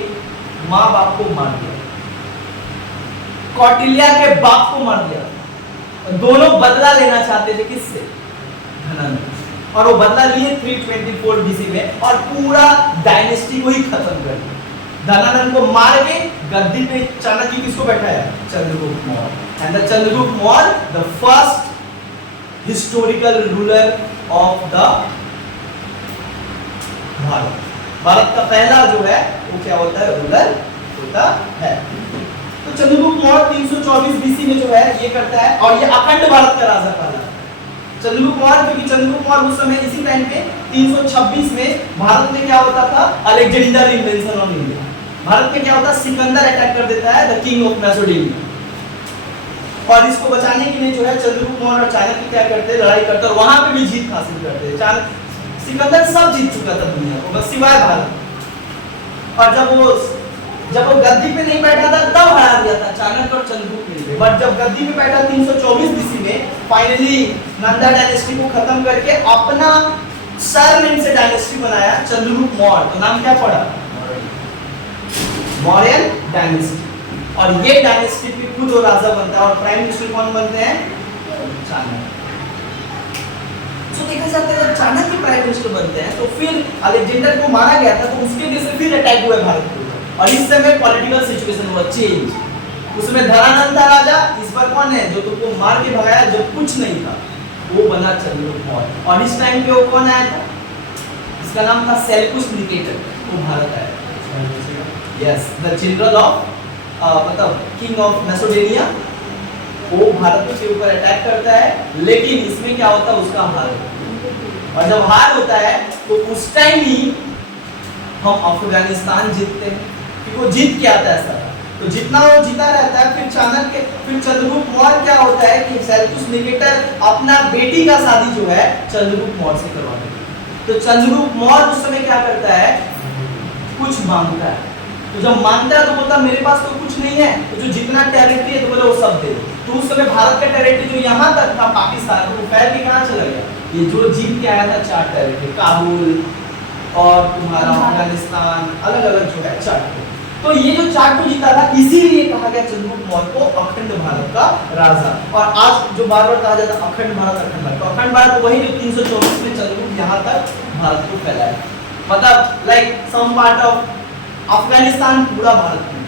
माँ बाप को मार दिया, कौटिल्य के बाप को मार दिया, और दोनों बदला लेना चाहते थे किससे, धनानंद, और वो बदला लिए 324 BC में और पूरा डायनेस्टी को ही खत्म कर दिया। धनानंद को मार के गद्दी पे चाणक्य किसको बैठाया, Chandragupta Maurya, and the Chandragupta Maurya the first historical ruler of the Bharat का पहला जो है वो क्या होता है, रूलर होता है। तो चंद्रगुप्त मौर्य 324 BC में जो है ये करता है, और ये अखंड भारत का राजा कहलाता है चंद्रगुप्त मौर्य, क्योंकि चंद्रगुप्त मौर्य उस समय इसी टाइम पे 326 में भारत में क्या होता था, Alexander invention of India, Bharat में क्या होता है, सिकंदर अटैक कर देता है, द किंग ऑफ मैसेडोनिया, और इसको बचाने के लिए जो है चंद्रगुप्त मौर्य और चाणक्य क्या करते हैं, लड़ाई करते हैं, और वहां पे भी जीत हासिल करते हैं। सिकंदर सब जीत चुका था दुनिया को, बस सिवाय भारत, और जब वो गद्दी पे नहीं बैठा था तब हरा दिया था चाणक्य और चंद्रगुप्त ने, बट जब गद्दी पे बैठा 324 BC में, फाइनली नंदा डायनेस्टी को खत्म करके अपना सरनेम से डायनेस्टी बनाया चंद्रगुप्त मौर्य, तो नाम क्या पड़ा, मौर्यन डायनेस्टी, और ये डायनेस्टी पे खुद वो राजा बनता है, और प्राइम मिनिस्टर कौन बनते हैं, चाणक्य। तो देखा जाता है जब चाणक्य प्राइम मिनिस्टर बनते हैं, तो फिर अलेक्जेंडर को मारा गया था, तो उसके वजह से फिर अटैक हुआ भारत पे, और इस समय पॉलिटिकल सिचुएशन हुआ चेंज। उसमें धनानंद था राजा, इस बार कौन है जो तुमको मार के भगाया जब कुछ नहीं था, वो बना चंद्रगुप्त मौर्य, और इस टाइम पे वो कौन आया था, इसका नाम था सेल्यूकस निकेटर, वो भारत आया, यस, द जनरल ऑफ मतलब किंग ऑफ मैसेडोनिया, वो भारत के ऊपर अटैक करता है, लेकिन इसमें क्या होता है, उसका हार होता है। और जब हार होता है तो उस टाइम ही हम अफगानिस्तान जीतते हैं, क्योंकि वो जीत के आता है सर। तो जितना वो जीता रहता है, फिर चंद्रगुप्त मौर्य क्या होता है कि सेल्यूकस निकेटर अपना बेटी का शादी जो है चंद्रगुप्त मौर्य से करवा देता है। तो चंद्रगुप्त मौर्य उस समय क्या करता है, कुछ मांगता है। तो जब मांगता है तो बोलता है मेरे पास तो कुछ नहीं है, तो जो जितना टेरिटरी है तो बोले वो सब दे दो। तो उस समय भारत का टेरिटरी जो यहाँ तक था पाकिस्तान, तो वो फैल के कहाँ चला गया, ये जो जीत के आया था 4 टेरिटरी, काबुल और तुम्हारा अफगानिस्तान, अलग अलग जो है 4। तो ये जो 4 को जीता था, इसीलिए कहा गया चंद्रगुप्त मौर्य को अखंड भारत का राजा। और आज जो बार बार कहा जाता है अखंड भारत, अखंड भारत, तो अखंड भारत वही जो 324 में चंद्रगुप्त यहाँ तक भारत को फैलाया, मतलब like some part of Afghanistan पूरा भारत में।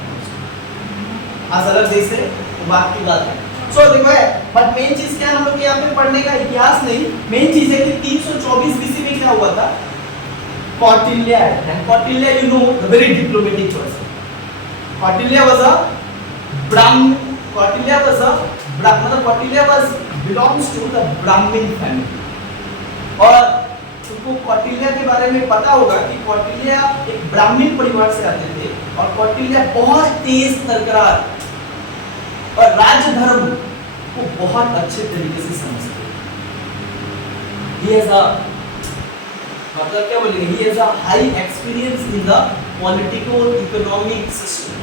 आज अलग देश है तो बात की बात है। सो देखो है, बट मेन चीज क्या है, हम लोग यहाँ पे पढ़ने का इतिहास नहीं, मेन चीज है कि 324 बीसी में क्या हुआ था, Kautilya, and Kautilya you know the very diplomatic person. Kautilya was a Brahmin, Kautilya was a मतलब Kautilya was belongs to the Brahmin family. और तुमको कौटिल्य के बारे में पता होगा कि कौटिल्य एक ब्राह्मण परिवार से आते थे, और कौटिल्य बहुत तेज तर्करार और राजधर्म को बहुत अच्छे तरीके से समझते हैं। He has a मतलब क्या बोलेंगे, he has a high experience in the political economic system।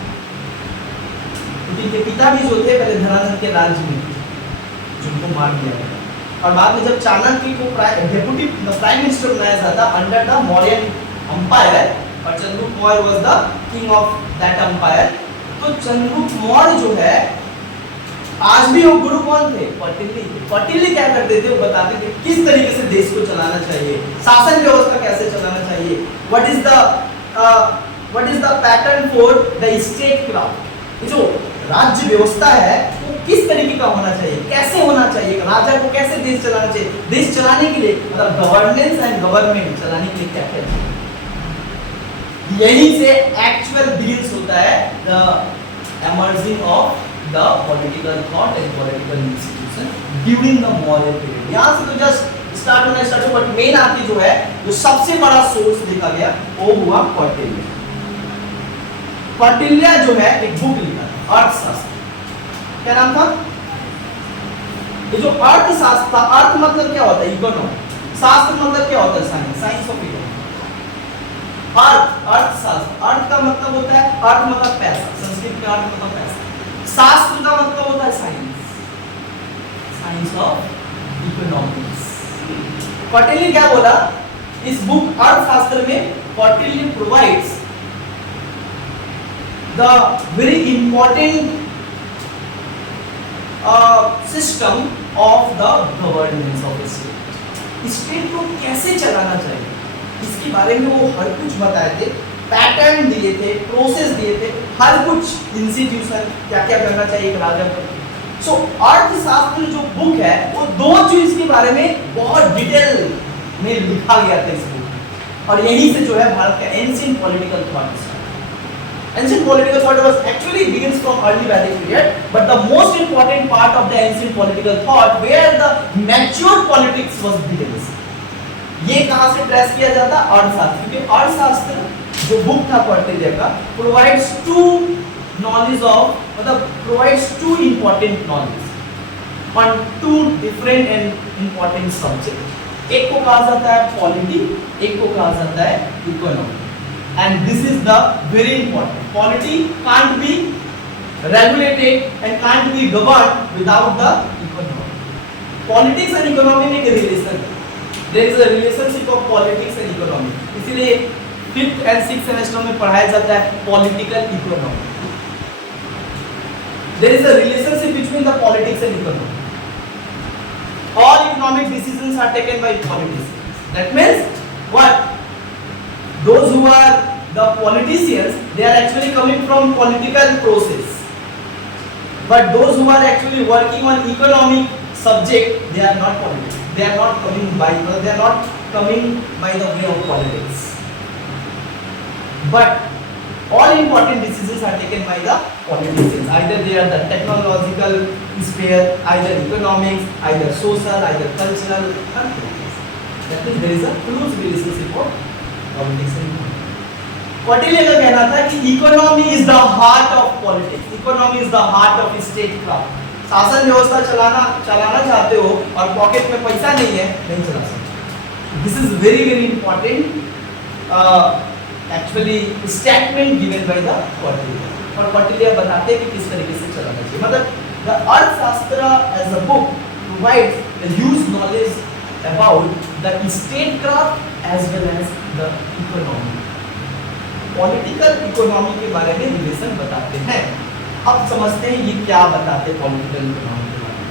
उनके पिता भी जो थे पहले धनानंद के राज्य में थे, जिनको मार दिया गया, और बाद में जब चाणक्य को डेप्यूटी प्राइम मिनिस्टर बनाया जाता अंडर द मौर्यन एम्पायर, और Chandragupta Maurya was the king of that empire. तो चंद्रगुप्त मौर्य जो है, आज भी वो गुरु कौन थे, कौटिल्य थे। कौटिल्य क्या करते थे, वो बताते थे किस तरीके से देश को चलाना चाहिए, शासन व्यवस्था कैसे चलाना चाहिए, what is the pattern for the state craft. जो राज्य व्यवस्था है वो किस तरीके का होना चाहिए, कैसे होना चाहिए, राजा को कैसे देश चलाना चाहिए, देश चलाने के लिए मतलब गवर्नेंस एंड गवर्नमेंट चलाने के लिए क्या क्या चाहिए। यही से एक्चुअल बिगिंस होता है the emerging of the political thought and political institution during the Maurya period। यहाँ से तो जस्ट स्टार्ट होना, बट मेन आके जो है, जो सबसे बड़ा सोर्स देखा गया वो हुआ कौटिल्य। कौटिल्य जो है एक बुक लिखा था, अर्थशास्त्र, क्या नाम था, ये जो अर्थशास्त्र, अर्थ मतलब क्या होता है, इकोनॉमी, शास्त्र मतलब क्या होता है, साइंस, साइंस ऑफ इकोनॉमी। अर्थशास्त्र, अर्थ का मतलब होता है, अर्थ मतलब पैसा, संस्कृत में अर्थ मतलब पैसा। शास्त्र का मतलब होता है science, science of economics. Kautilya क्या बोला इस बुक अर्थशास्त्र में, Kautilya provides the very important system of the governance of state. State को कैसे चलाना चाहिए इसके बारे में वो हर कुछ बताए थे, पैटर्न दिए थे, प्रोसेस दिए थे, हर कुछ इंस्टीट्यूशन क्या क्या करना चाहिए एक राजा को। सो अर्थशास्त्र जो बुक है वो 2 चीज के बारे में बहुत डिटेल में लिखा गया था इस बुक, और यही से जो है भारत का ancient political thought. Ancient political thought was actually begins from early Vedic period, but the most important part of the ancient political thought where the mature politics was begins, ये कहाँ से ट्रेस किया जाता, अर्थशास्त्र। क्योंकि अर्थशास्त्र जो बुक था कौटिल्य का प्रोवाइड्स 2 नॉलेज ऑफ, मतलब provides 2 important knowledge on 2 different and important subject. एक को कहा जाता है पॉलिटी, एक को कहा जाता है economy. And this is the very important. Polity can't be regulated and can't be governed without the economy. Politics and economy में एक relation है. There is a relationship of politics and economy. इसीलिए 5th and 6th semester में पढ़ाया जाता है political economy. There is a relationship between the politics and economy. All economic decisions are taken by politicians. That means what? Those who are the politicians, they are actually coming from political process, but those who are actually working on economic subject, they are not politics. They are not coming by the way of politics. But all important decisions are taken by the politicians. Either they are the technological sphere, either economics, either social, either cultural, and politics. That means there is a close relationship of politics and economy. Kautilya का कहना था कि economy is the heart of politics, economy is the heart of state craft. शासन व्यवस्था चलाना चाहते हो और पॉकेट में पैसा नहीं है, नहीं चला सकते. This is very very important actually statement given by the Kautilya. और कौटिल्य बताते हैं कि किस तरीके से चलाना चाहिए. मतलब the Arthashastra as a book provides a huge knowledge about the statecraft as well as the economy. Political economy के बारे में रिलेशन बताते हैं. अब समझते हैं ये क्या बताते हैं पॉलिटिकल इकोनॉमी के बारे में.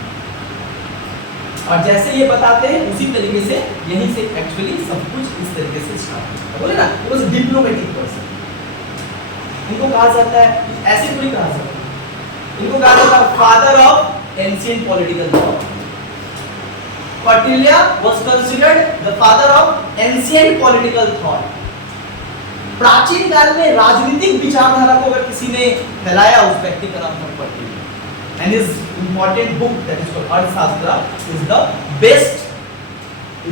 और जैसे ये बताते हैं उसी तरीके से यहीं से एक्चुअली सब कुछ इस तरीके से स्टार्ट होता है. बोले ना ही वाज डिप्लोमेटिक पर्सन. इनको कहा जाता है, ऐसे कोई कहा जाता है, इनको कहा जाता है father of ancient political thought. Kautilya was considered the father of ancient political thought. प्राचीन काल में राजनीतिक विचारधारा को अगर किसी ने फैलाया उस व्यक्ति का नाम था Kautilya. And his important book that is called Arthashastra is the best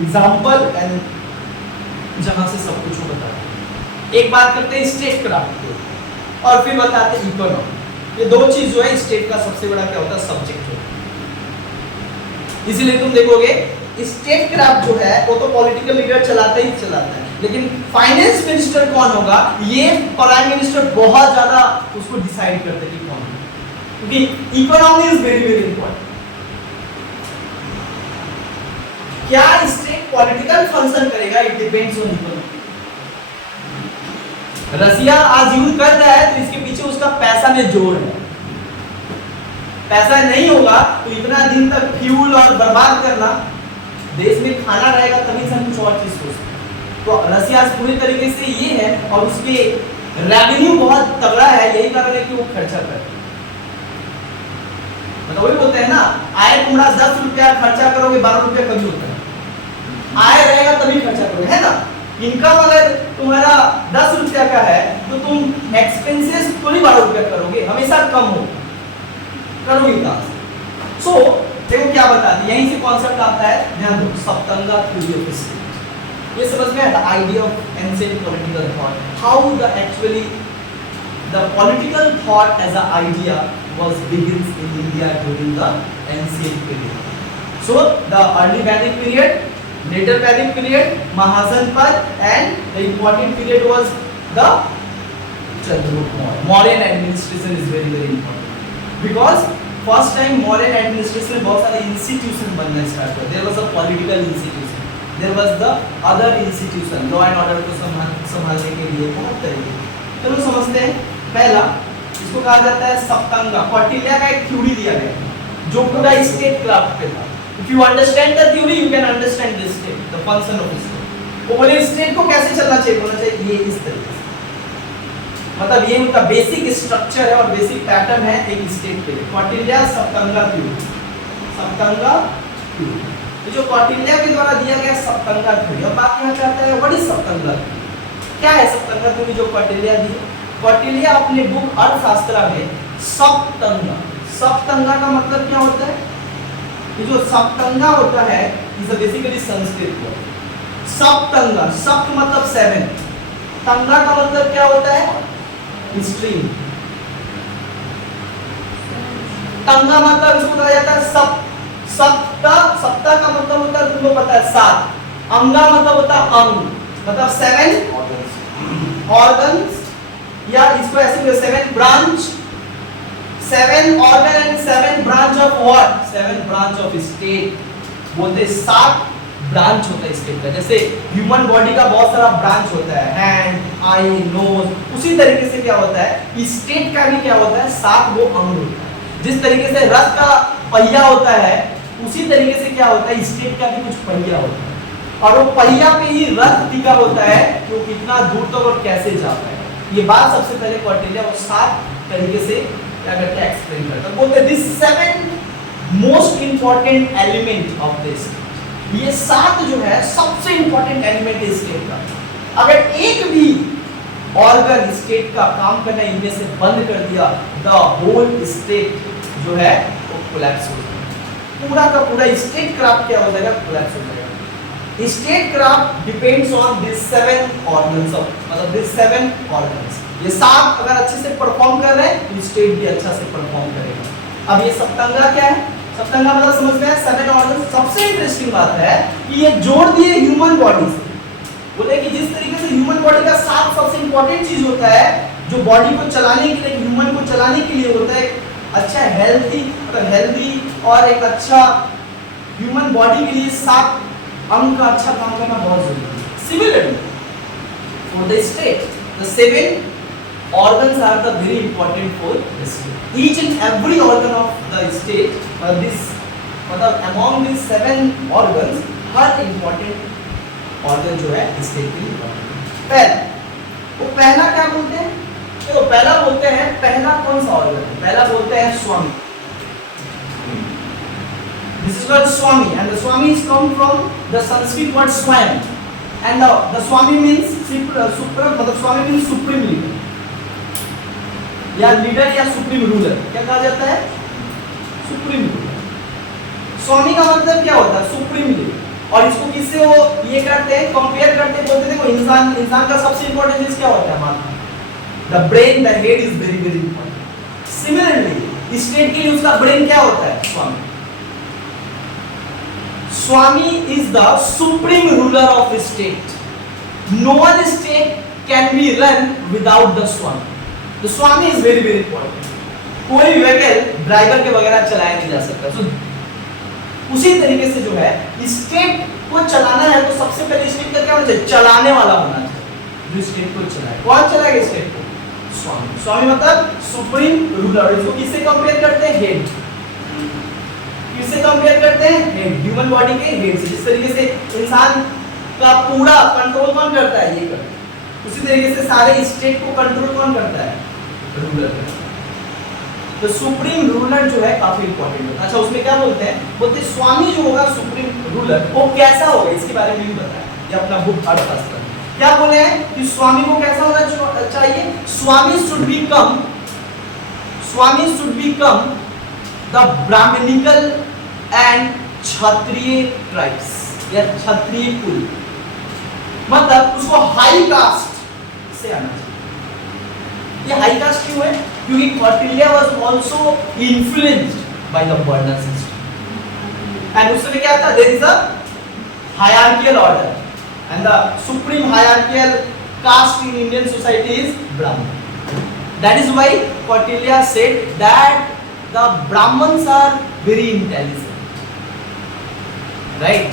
example and जहां से सब कुछ वो बताते हैं. एक बात करते हैं स्टेट क्राफ्ट की और फिर बताते हैं इकोनॉमी. ये दो चीज जो है स्टेट का सबसे बड़ा क्या होता है सब्जेक्ट होता है. इसीलिए तुम देखोगे स्टेट क्राफ्ट जो है वो तो पॉलिटिकल लीडर चलाता ही चलाता है, लेकिन फाइनेंस मिनिस्टर कौन होगा ये प्राइम मिनिस्टर बहुत ज्यादा उसको डिसाइड करते हैं कि कौन होगा. क्योंकि economy is very very important. क्या स्टेट पॉलिटिकल फंक्शन करेगा इट डिपेंड्स ऑन इकोनॉमी. रसिया आज युद्ध कर रहा है तो इसके पीछे उसका पैसा में जोर है. पैसा नहीं होगा तो इतना दिन तक फ्यूल और बर्बाद करना, देश में खाना रहेगा तभी हम कुछ और चीज सोच सकते. तो रसिया पूरी तरीके से ये है और उसके रेवेन्यू बहुत तगड़ा है, यही कारण है कि वो खर्चा करते हैं. मतलब वही बोलते हैं ना, आय तुम्हारा 10 रुपया खर्चा करोगे 12 रुपया कभी होता है. आय रहेगा तभी खर्चा करोगे, है ना. इनकम अगर तुम्हारा 10 रुपया का है तो तुम एक्सपेंसेस थोड़ी 12 रुपया करोगे, हमेशा कम हो करोगे कहां से. सो देखो क्या बताते हैं, यहीं से कॉन्सेप्ट आता है. ध्यान दो, सप्तंगा थ्योरी ऑफ स्टेट. ये समझ में आया idea of ancient political thought, how the actually the political thought as a idea was begins in India during the ancient period. So the early Vedic period, later Vedic period, Mahajanpad, and the important period was the Chandragupta. Mauryan administration is very very important because first time Mauryan administration में बहुत सारे institution बनना start हुआ. There was a political institution, there was the other institution, law and order को संभालने के लिए बहुत तरीके. चलो समझते हैं. पहला इसको कहा जाता है सप्तंगा. कौटिल्य का एक थ्योरी दिया गया जो पूरा स्टेट क्राफ्ट पे था. If you understand the theory you can understand the state, the function of state. वो बोले स्टेट को कैसे चलना चाहिए, होना चाहिए ये इस तरीके से. मतलब ये उनका बेसिक स्ट्रक्चर है और बेसिक पैटर्न है एक स्टेट के लिए. Kautilya saptanga theory, saptanga theory. तो जो कौटिल्य के द्वारा दिया गया सप्तंगा थ्योरी. अब बात यहाँ चाहता है व्हाट इज सप्तंगा थ्योरी, क्या है सप्तंगा थ्योरी जो कौटिल्य दी. कौटिल्य अपने बुक अर्थशास्त्र में सप्तंगा, सप्तंगा का मतलब क्या होता है. ये जो सप्तंगा होता है इज बेसिकली संस्कृत वर्ड. सप्तंगा, सप्त मतलब 7, तंगा का मतलब क्या होता है स्ट्रीम. तंगा मतलब इसको कहा जाता है सप्त. सप्ता, सप्ता का मतलब होता है तुमको पता है 7. अंगा मतलब होता है अंग, मतलब 7 ऑर्गन्स, या इसको ऐसे बोले 7 branch, 7 organ and 7 branch of what, 7 branch of state. बोलते 7 ब्रांच होता है स्टेट का. जैसे ह्यूमन बॉडी का बहुत सारा ब्रांच होता है, हैंड, आई, नोज, उसी तरीके से क्या होता है स्टेट का भी क्या होता है 7 वो अंग होता है. जिस तरीके से रथ का पहिया होता है उसी तरीके से क्या होता है स्टेट का भी कुछ पहिया होता है. और वो पहिया पे ही रथ टिका होता है कि वो कितना दूर तक और कैसे जाता है. ये बात सबसे पहले कौटिल्य और 7 तरीके से क्या करते हैं एक्सप्लेन करता है. बोलते हैं this 7 most important element of this. ये 7 जो है सबसे इंपॉर्टेंट एलिमेंट है स्टेट का. अगर एक भी ऑर्गन स्टेट का काम करना इनमें से बंद कर दिया, द होल स्टेट जो है वो कोलैप्स हो जाएगा। पूरा का पूरा स्टेट क्राफ्ट क्या हो जाएगा, कोलैप्स हो जाएगा। State craft depends on this 7 organs of, मतलब दिस 7 ऑर्गन्स। ये 7 अगर अच्छे से परफॉर्म कर रहे हैं तो स्टेट भी अच्छा से परफॉर्म करेगा। अब ये सप्तंगा क्या है, सप्तंगा मतलब समझ में है 7 ऑर्गन। सबसे इंटरेस्टिंग बात है कि ये जोड़ दिए ह्यूमन बॉडी से, बोले कि जिस तरीके से ह्यूमन बॉडी का 7 सबसे इंपॉर्टेंट चीज होता है जो बॉडी को चलाने के लिए, ह्यूमन को चलाने के लिए होता है, अच्छा हेल्थी और एक अच्छा ह्यूमन बॉडी के लिए 7 अंग का अच्छा काम करना बहुत जरूरी है। Similarly for the state the 7 organs are the very important for the state. Each and every organ of the state, मतलब among these 7 organs, her important organ जो है state के लिए important है। वो पहला क्या बोलते हैं, तो पहला बोलते हैं, पहला कौन सा ऑर्गन है, पहला बोलते हैं स्वामी। This is called Swami, and the Swami is come from the Sanskrit word Swayam, and the Swami means supreme, मतलब Swami means supreme leader या लीडर या सुप्रीम रूलर। क्या कहा जाता है, सुप्रीम रूलर। स्वामी का मतलब क्या होता है, सुप्रीम लीडर। और इसको किससे वो ये करते हैं, कंपेयर करते हैं, बोलते हैं इंसान का सबसे इंपॉर्टेंट चीज क्या होता है, माथा, the brain, the head is very very important. Similarly state के लिए उसका ब्रेन क्या होता है, स्वामी। Swami is the supreme ruler of state. No one state can be run without the swami. तो swami is very very important. कोई भी व्हीकल ड्राइवर के बगैर चलाया नहीं जा सकता। तो उसी तरीके से जो है स्टेट को चलाना है तो सबसे पहले स्टेट का क्या होना चाहिए, चलाने वाला होना चाहिए जो स्टेट को चलाए। कौन चलाएगा स्टेट को, स्वामी। स्वामी मतलब सुप्रीम रूलर। इसको किससे कंपेयर करते हैं, हेड। किससे कंपेयर करते हैं, हेड, ह्यूमन बॉडी के हेड से। जिस तरीके से इंसान का पूरा कंट्रोल कौन करता है, ये करता है, उसी तरीके से सारे स्टेट को कंट्रोल कौन करता है, रूलर करता है। तो सुप्रीम रूलर जो है काफी इंपॉर्टेंट होता है। अच्छा उसमें क्या बोलते हैं, बोलते हैं स्वामी जो होगा सुप्रीम रूलर वो कैसा होगा, इसके बारे में भी बताया ये अपना बुक अर्थशास्त्र। क्या बोले हैं कि स्वामी को कैसा होना चाहिए, swami should become the Brahmanical and Kshatriya tribes या क्षत्रिय कुल, मतलब उसको हाई कास्ट से आना चाहिए। ये हाई कास्ट क्यों है, क्योंकि Kautilya was also influenced by the varna system and उस समय क्या था, there is a hierarchical order and the supreme hierarchical caste in Indian society is Brahmin. That is why Kautilya said that the Brahmins are very intelligent, right.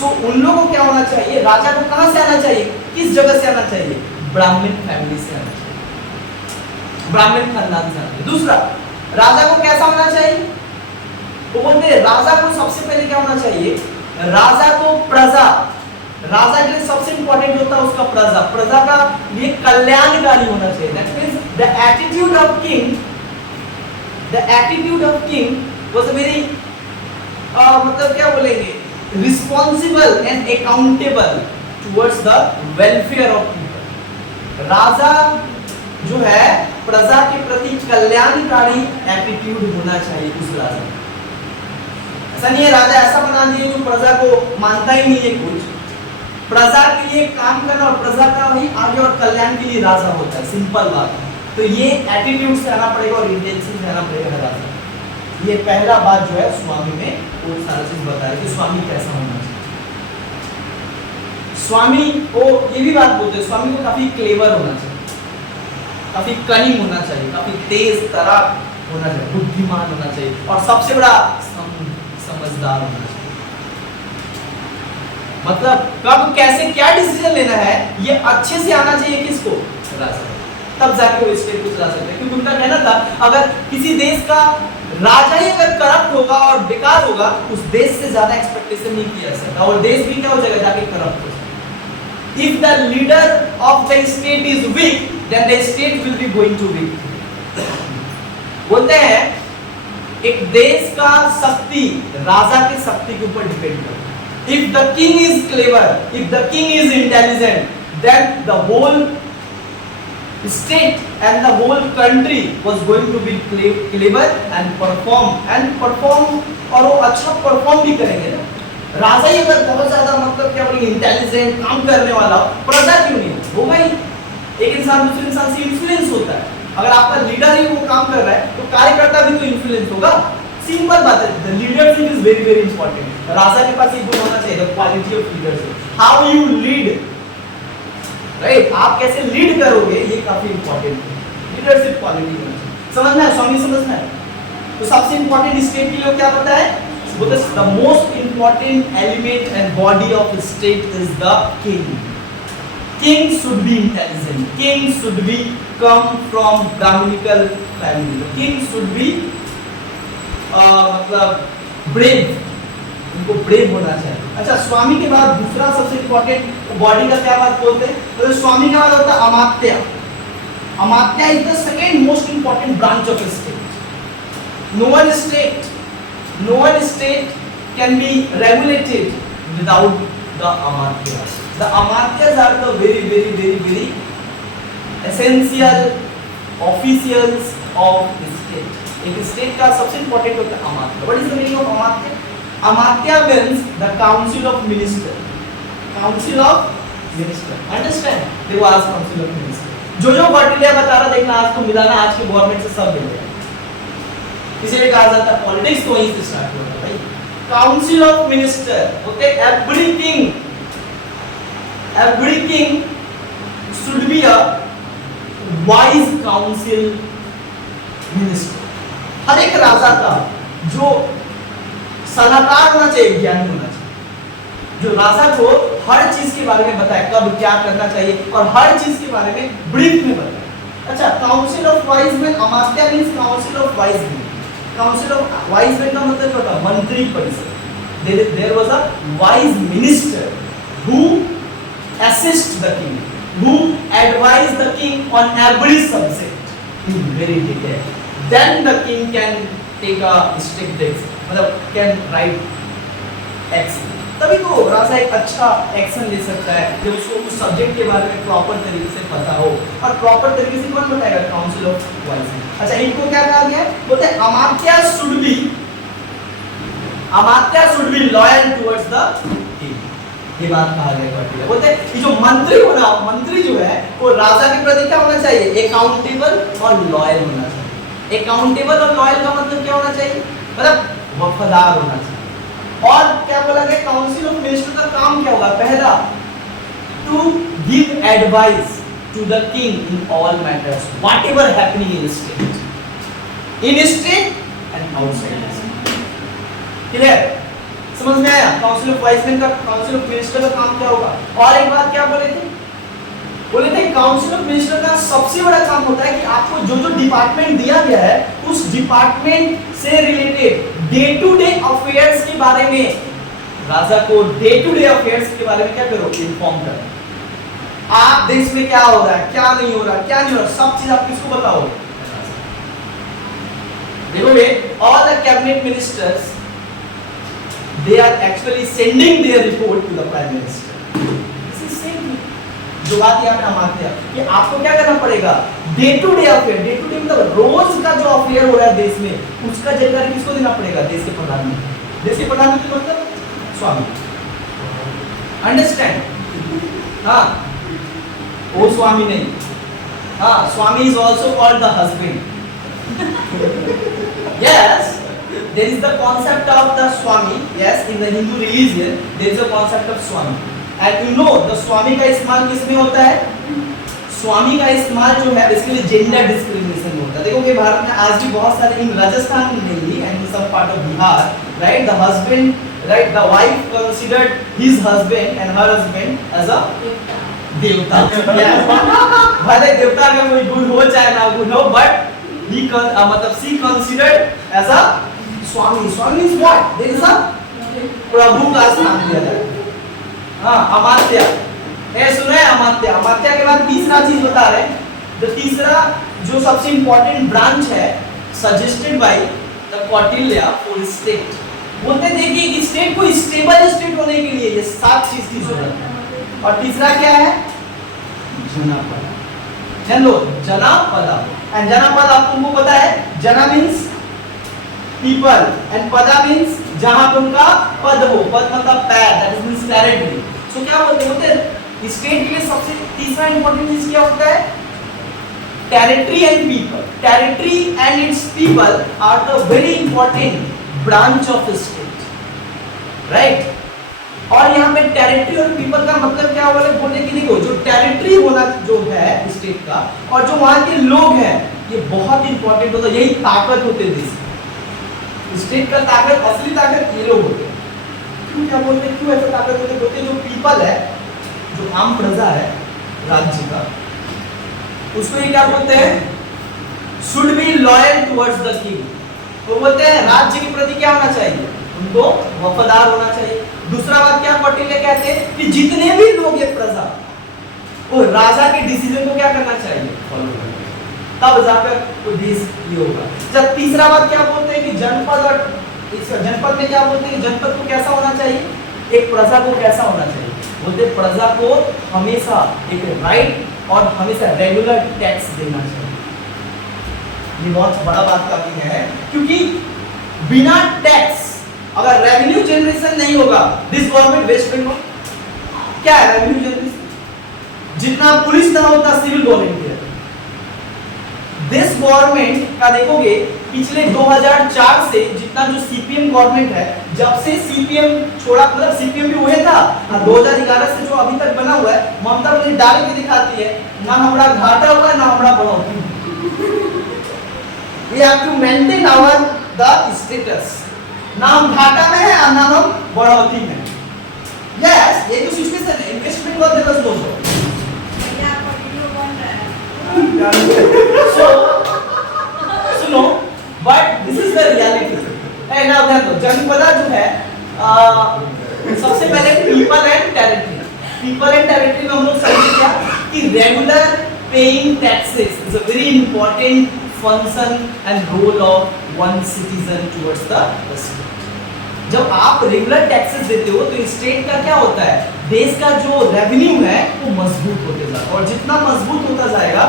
So उन लोगों को क्या होना चाहिए, राजा को कहां से आना चाहिए, किस जगह से आना चाहिए, ब्राह्मण फैमिली से आना चाहिए, ब्राह्मण खानदान से आना चाहिए। दूसरा, राजा को कैसा होना चाहिए, वो बोलते हैं राजा को सबसे पहले क्या होना चाहिए, राजा को प्रजा, राजा के लिए सबसे इंपॉर्टेंट होता है उसका प्रजा, प्रजा का लिए कल्याणकारी होना चाहिए। That means the attitude of king was a very मतलब क्या बोलेंगे, responsible and accountable towards the welfare of people. राजा जो है प्रजा के प्रति कल्याणकारी एटीट्यूड होना चाहिए उस राजा। ऐसा नहीं है राजा ऐसा बना दिए जो प्रजा को मानता ही नहीं है कुछ, प्रजा के लिए काम करना और प्रजा का ही आगे और कल्याण के लिए राजा होता है, सिंपल बात है। तो ये एटीट्यूड से आना पड़ेगा और इंटेंशन से आना पड़ेगा राजा। ये पहला बात जो है स्वामी में वो सारा चीज बता रही है, स्वामी कैसा होना चाहिए। स्वामी को ये भी बात बोलते हैं, स्वामी को काफी क्लेवर होना चाहिए, काफी कनिंग होना चाहिए, काफी तेज तरार होना चाहिए, बुद्धिमान होना चाहिए और सबसे बड़ा समझदार होना चाहिए। मतलब कब कैसे क्या डिसीजन लेना है ये अच्छे से आना चाहिए किसको, राजा, तब जाके वो स्टेट को चला सकते हैं। क्योंकि उनका कहना था अगर किसी देश का राजा ही अगर करप्ट होगा और बेकार होगा उस देश से ज्यादा एक्सपेक्टेशन नहीं किया जा सकता और देश भी क्या हो जाएगा, जाके करप्ट हो जाएगा। If the leader of the state is weak then the state will be going to weak। बोलते हैं एक देश का शक्ति राजा के शक्ति के ऊपर डिपेंड करता है। If the king is clever, if the king is intelligent, then the whole state and the whole country was going to be clever and perform और वो अच्छा परफॉर्म भी करेंगे ना। राजा ही अगर बहुत ज्यादा मतलब क्या बोलेंगे इंटेलिजेंट काम करने वाला प्रजा क्यों नहीं हो भाई। एक इंसान दूसरे इंसान से इन्फ्लुएंस होता है। अगर आपका लीडर ही वो काम कर रहा है तो कार्यकर्ता भी तो इन्फ्लुएंस होगा। सिंपल बात है, the leadership is very very important. राजा के पास ये गुण होना चाहिए, the quality of leadership, how you lead, right, आप कैसे लीड करोगे ये काफी इंपॉर्टेंट है। लीडरशिप क्वालिटी होना चाहिए। समझना है स्वामी, समझना है। तो सबसे इंपॉर्टेंट स्टेट के लिए क्या पता है, the most important element and body of the state is the king. King should be intelligent. King should be come from Brahminical family. The king should be मतलब brave. उनको brave होना चाहिए। अच्छा, स्वामी के बाद दूसरा सबसे इंपॉर्टेंट बॉडी का क्या बात बोलते हैं, तो स्वामी के बाद होता है अमात्य। Amatya is the second most important branch of state. No one state can be regulated without the amatyas. The amatyas are the very essential officials of the state. एक state का सबसे important होता है अमात्य। What is the meaning of Amatya? Amatya means the council of minister. Council of minister. Understand? देखो आज council of minister। जो वर्टिलिया बता रहा देखना, आज तो मिलाना, आज के गवर्नमेंट से सब मिल गया। इसीलिए कहा जाता है पॉलिटिक्स तो वहीं से स्टार्ट होता है भाई। Council of minister, okay, every king should be a wise council minister. हर एक राजा का जो सलाहकार होना चाहिए, ज्ञानी होना चाहिए, जो राजा को हर चीज के बारे में बताए, कब क्या करना चाहिए और हर चीज के बारे में ब्रीफ में बताए। अच्छा, council of wise man, amatya means council of wise man. Council of wise man का मतलब क्या होता है, मंत्री परिषद। There was a wise minister who assist the king, who advise the king on every subject in very detail. Then the king can take a strict action, मतलब can write action। तभी तो राजा एक अच्छा एक्शन ले सकता है जब उसको उस सब्जेक्ट के बारे में प्रॉपर तरीके से पता हो। और प्रॉपर तरीके से कौन बताएगा, काउंसिल ऑफ वाइज मैन। अच्छा, इनको क्या कहा गया, बोलते हैं amatya should be loyal towards the king. ये बात कहा गया। बोलते हैं ये जो मंत्री जो है वो राजा के प्रति क्या होना चाहिए, अकाउंटेबल और लॉयल होना चाहिए। अकाउंटेबल और लॉयल का मतलब क्या होना चाहिए, मतलब वफादार होना चाहिए। और क्या बोला गया, काउंसिल ऑफ मिनिस्टर का काम क्या होगा, पहला to give advice to the king in all matters whatever happening in state and outside. Clear, समझ में आया? काउंसिल ऑफ वाइज मैन का, काउंसिल ऑफ मिनिस्टर का काम क्या होगा। और एक बात क्या बोले थे काउंसिल ऑफ मिनिस्टर का सबसे बड़ा काम होता है कि आपको जो डिपार्टमेंट दिया गया है उस डिपार्टमेंट से related day to day affairs के बारे में, राजा को डे टू डे अफेयर्स के बारे में क्या करो, इन्फॉर्म करो। आप देश में क्या हो रहा है, क्या नहीं हो रहा, सब चीज आप किसको बताओ। देखोगे all the cabinet ministers they are actually sending their report to the prime minister. This is same thing. जो बात यहाँ पे अमात्य कि आपको क्या करना पड़ेगा, day to day affair, day to day मतलब रोज का जो अफेयर हो रहा है देश में उसका जानकारी किसको देना पड़ेगा, देश के प्रधानमंत्री। देश के प्रधानमंत्री मतलब स्वामी। अंडरस्टैंड? हाँ, वो स्वामी नहीं, हाँ, swami is also called the husband. Yes, there is the concept of the swami. Yes, in the Hindu religion there is a concept of swami, and you know the swami का इस्तेमाल किसमें होता है, स्वामी का इस्तेमाल जो है बेसिकली जेंडर डिस्क्रिमिनेशन में होता है। देखो कि भारत में आज भी बहुत सारे, इन राजस्थान में and some part of Bihar, right, the husband, right, the wife considered his husband and her husband as a devta. भले देवता का कोई गुण हो चाहे ना गुण हो, बट he मतलब she considered as a Swami. Swami is what? There is a प्रभु का स्थान दिया जाता है। हाँ, अमात्य, ये सुना है अमात्य। अमात्य के बाद तीसरा चीज बता रहे हैं, तो तीसरा जो सबसे इंपॉर्टेंट ब्रांच है suggested by the Kautilya for state. बोलते देखिए कि स्टेट को स्टेबल स्टेट होने के लिए ये 7 चीज की जरूरत है। और तीसरा क्या है, जनपद। जान लो जनापदा। एंड जनापद आपको पता है, जना मीन्स पीपल एंड पदा मीन्स जहां पे उनका पद हो, पद मतलब पैर, दैट मींस टेरिटरी। सो क्या बोलते हैं स्टेट के लिए सबसे तीसरा इंपॉर्टेंट चीज क्या होता है, territory and people. Territory and its people are the very important branch of state, right. और यहाँ पे टेरिटरी और पीपल का मतलब क्या होगा, बोलते कि देखो जो टेरिटरी होना जो है स्टेट का और जो वहां के लोग हैं ये बहुत इंपॉर्टेंट होता है, यही ताकत होते हैं देश की। स्टेट का ताकत, असली ताकत ये लोग होते हैं। क्यों क्या बोलते हैं, क्यों ऐसा ताकत होते हैं, बोलते हैं जो पीपल है, जो आम प्रजा है राज्य का, उसको ये क्या बोलते हैं, should be loyal towards the king. तो बोलते हैं राज्य के प्रति क्या होना चाहिए, उनको वफादार होना चाहिए। दूसरा बात क्या कौटिल्य कहते हैं कि जितने भी लोग ये प्रजा वो राजा के डिसीजन को क्या करना चाहिए, फॉलो करना, तब जाकर कोई देश ये होगा। जब तीसरा बात क्या बोलते हैं कि जनपद, और इस जनपद में क्या बोलते हैं, जनपद को कैसा होना चाहिए, एक प्रजा को कैसा होना चाहिए, बोलते प्रजा को हमेशा एक राइट और हमेशा रेगुलर टैक्स देना चाहिए। ये बहुत बड़ा बात काफी है, क्योंकि बिना टैक्स अगर रेवेन्यू जनरेशन नहीं होगा, दिस गवर्नमेंट वेस्ट बंगाल क्या है रेवेन्यू जनरेशन, जितना पुलिस ना उतना सिविल वॉलंटियर। दिस गवर्नमेंट का देखोगे पिछले 2004 से जितना जो सीपीएम गवर्नमेंट है, जब से सीपीएम छोड़ा, मतलब सीपीएम भी हुए था और 2011 से जो अभी तक बना हुआ है, ममता बनर्जी डाल के दिखाती है ना हमारा घाटा हुआ ना हमारा बढ़ोतरी। We have to maintain our the status, ना हम घाटा में है और ना हम बढ़ोतरी में। यस, ये तो सिचुएशन है, इन्वेस्टमेंट को दे दो सुनो, but this is the reality. है ना, ध्यान दो, जनपदा जो है सबसे पहले people and territory. People and territory में हम लोग समझे क्या कि regular paying taxes is a very important function and role of one citizen towards the state. जब आप रेगुलर टैक्सेस देते हो तो स्टेट का क्या होता है, देश का जो रेवेन्यू है वो मजबूत होते जाएगा, और जितना मजबूत होता जाएगा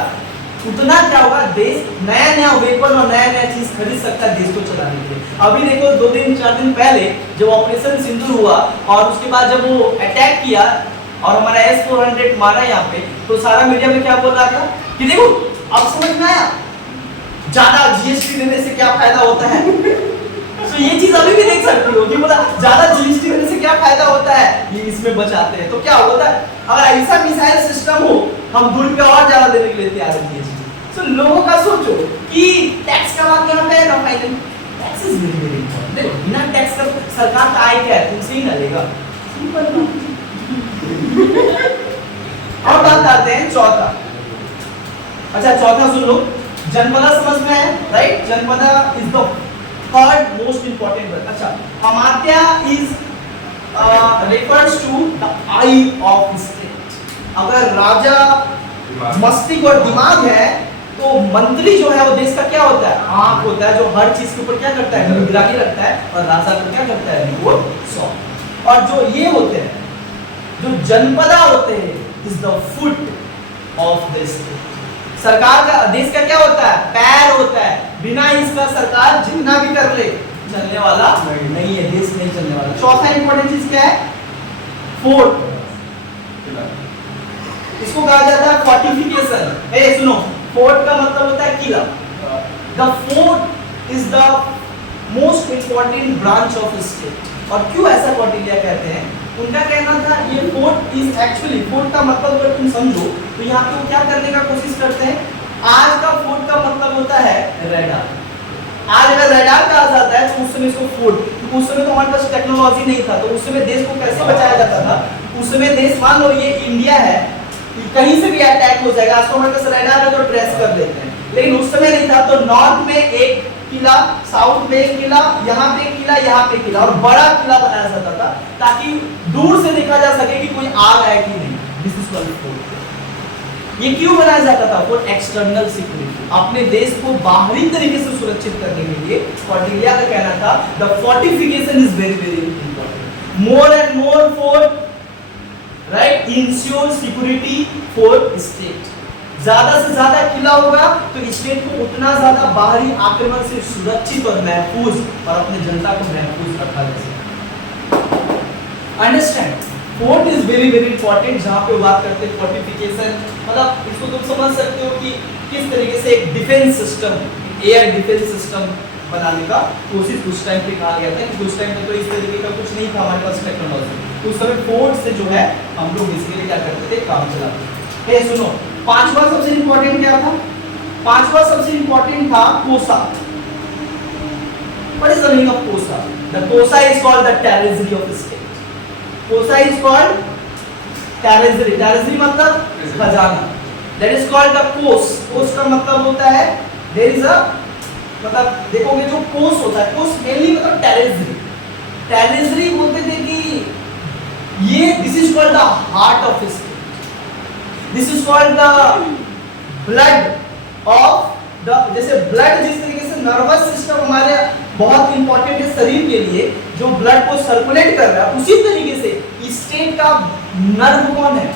उतना क्या होगा, देश नया नया वेपन और नया नया चीज खरीद सकता है देश को चलाने के लिए। अभी देखो 2-4 दिन पहले जब ऑपरेशन सिंदूर हुआ और उसके बाद जब वो अटैक किया और हमारा S-400 मारा यहाँ पे, तो सारा मीडिया में क्या बोल रहा था कि देखो अब समझ में आया ज्यादा जीएसटी देने से क्या फायदा होता है। तो ये चीज अभी भी देख सकती हो कि बोला ज्यादा जीएसटी देने से क्या फायदा होता है, ये इसमें बचाते हैं। तो क्या होता है, अगर ऐसा मिसाइल सिस्टम हो हम ₹2 और ज्यादा देने के लिए तैयार हैं जीएसटी। तो लोगों का सोचो कि टैक्स का बात यहाँ पे है ना, final tax is very very important. देखो बिना टैक्स का सरकार का आय क्या है, तुमसे ही ना लेगा, सिंपल बात। और बात आते हैं चौथा। अच्छा चौथा सुन लो, जनपदा समझ में है, right. Janapada is the third most important word. अच्छा, amatya is refers to the eye of state। अगर राजा मस्तिष्क और दिमाग है तो मंत्री जो है वो देश का क्या होता है, आंख होता है, जो हर चीज के ऊपर क्या करता है, निगरानी रखता है, और राजा को क्या करता है, रिपोर्ट सौंप। और जो ये होते हैं, जो जनपदा होते हैं, is the foot of the state. सरकार का, देश का क्या होता है, पैर होता है, बिना इसका सरकार जितना भी कर ले चलने वाला नहीं है, देश नहीं चलने वाला। चौथा इंपॉर्टेंट चीज क्या है, फोर्ट। इसको कहा जाता है फोर्टिफिकेशन। ए सुनो, फोर्ट का मतलब होता है किला। The fort is the most important branch of state. और क्यों ऐसा कौटिल्य कहते हैं, उनका कहना था ये फोर्ट इज एक्चुअली, फोर्ट का मतलब अगर तुम समझो तो यहाँ पे वो क्या करने का कोशिश करते हैं, आज का फोर्ट का मतलब होता है रेडार। आज अगर रेडार कहा जाता है तो उस समय इसको फोर्ट, उस समय तो हमारे पास टेक्नोलॉजी नहीं था, तो उस समय देश को कैसे बचाया जाता था। उस समय देश, मान लो ये इंडिया है, कहीं से भी अटैक हो जाएगा, आज तो हमारे पास रेडार है तो ट्रेस कर लेते हैं, लेकिन उस समय नहीं था। तो नॉर्थ में एक किला, साउथ में एक किला, यहाँ पे एक किला, यहाँ पे किला, और बड़ा किला बनाया जाता था ताकि दूर से देखा जा सके कि कोई आ रहा है कि नहीं। This is called fort. ये क्यों बनाया जाता था, फॉर एक्सटर्नल सिक्योरिटी, अपने देश को बाहरी तरीके से सुरक्षित करने के लिए। कौटिल्य का कहना था the fortification is very very important, more and more fort, right, ensure security for state. ज्यादा से ज्यादा किला होगा तो स्टेट को उतना ज्यादा बाहरी आक्रमण से सुरक्षित और महफूज और अपने जनता को महफूज रखा जा सकता। Understand, fort is very very important. जहां पे बात करते हैं फोर्टिफिकेशन, मतलब इसको तुम समझ सकते हो कि किस तरीके से एक defence system, air defence system बनाने का कोशिश उस टाइम पे कहा गया था कि उस टाइम पे तो इस तरीके का कुछ नहीं था हमारे पास टेक्नोलॉजी, तो उस समय फोर्ट से जो है हम लोग बेसिकली क्या करते थे, काम चलाते थे। ये सुनो, पांचवा सबसे इंपॉर्टेंट क्या था? पांचवा सबसे इंपॉर्टेंट था कोसा। What is the meaning of कोसा? द कोसा is called the territory of state. कोसा इज कॉल्ड टेरिटरी। टेरिटरी मतलब खजाना। दैट इज कॉल्ड द कोस। कोस का मतलब होता है देयर इज अ, मतलब देखोगे जो कोस होता है, कोस मेनली मतलब टेरिटरी। टेरिटरी बोलते थे कि ये this is called the heart of state. This is called the blood of the, जैसे ब्लड जिस तरीके से नर्वस सिस्टम हमारे बहुत इंपॉर्टेंट है शरीर के लिए, जो ब्लड को सर्कुलेट कर रहा है, उसी तरीके से स्टेट का नर्व कौन है?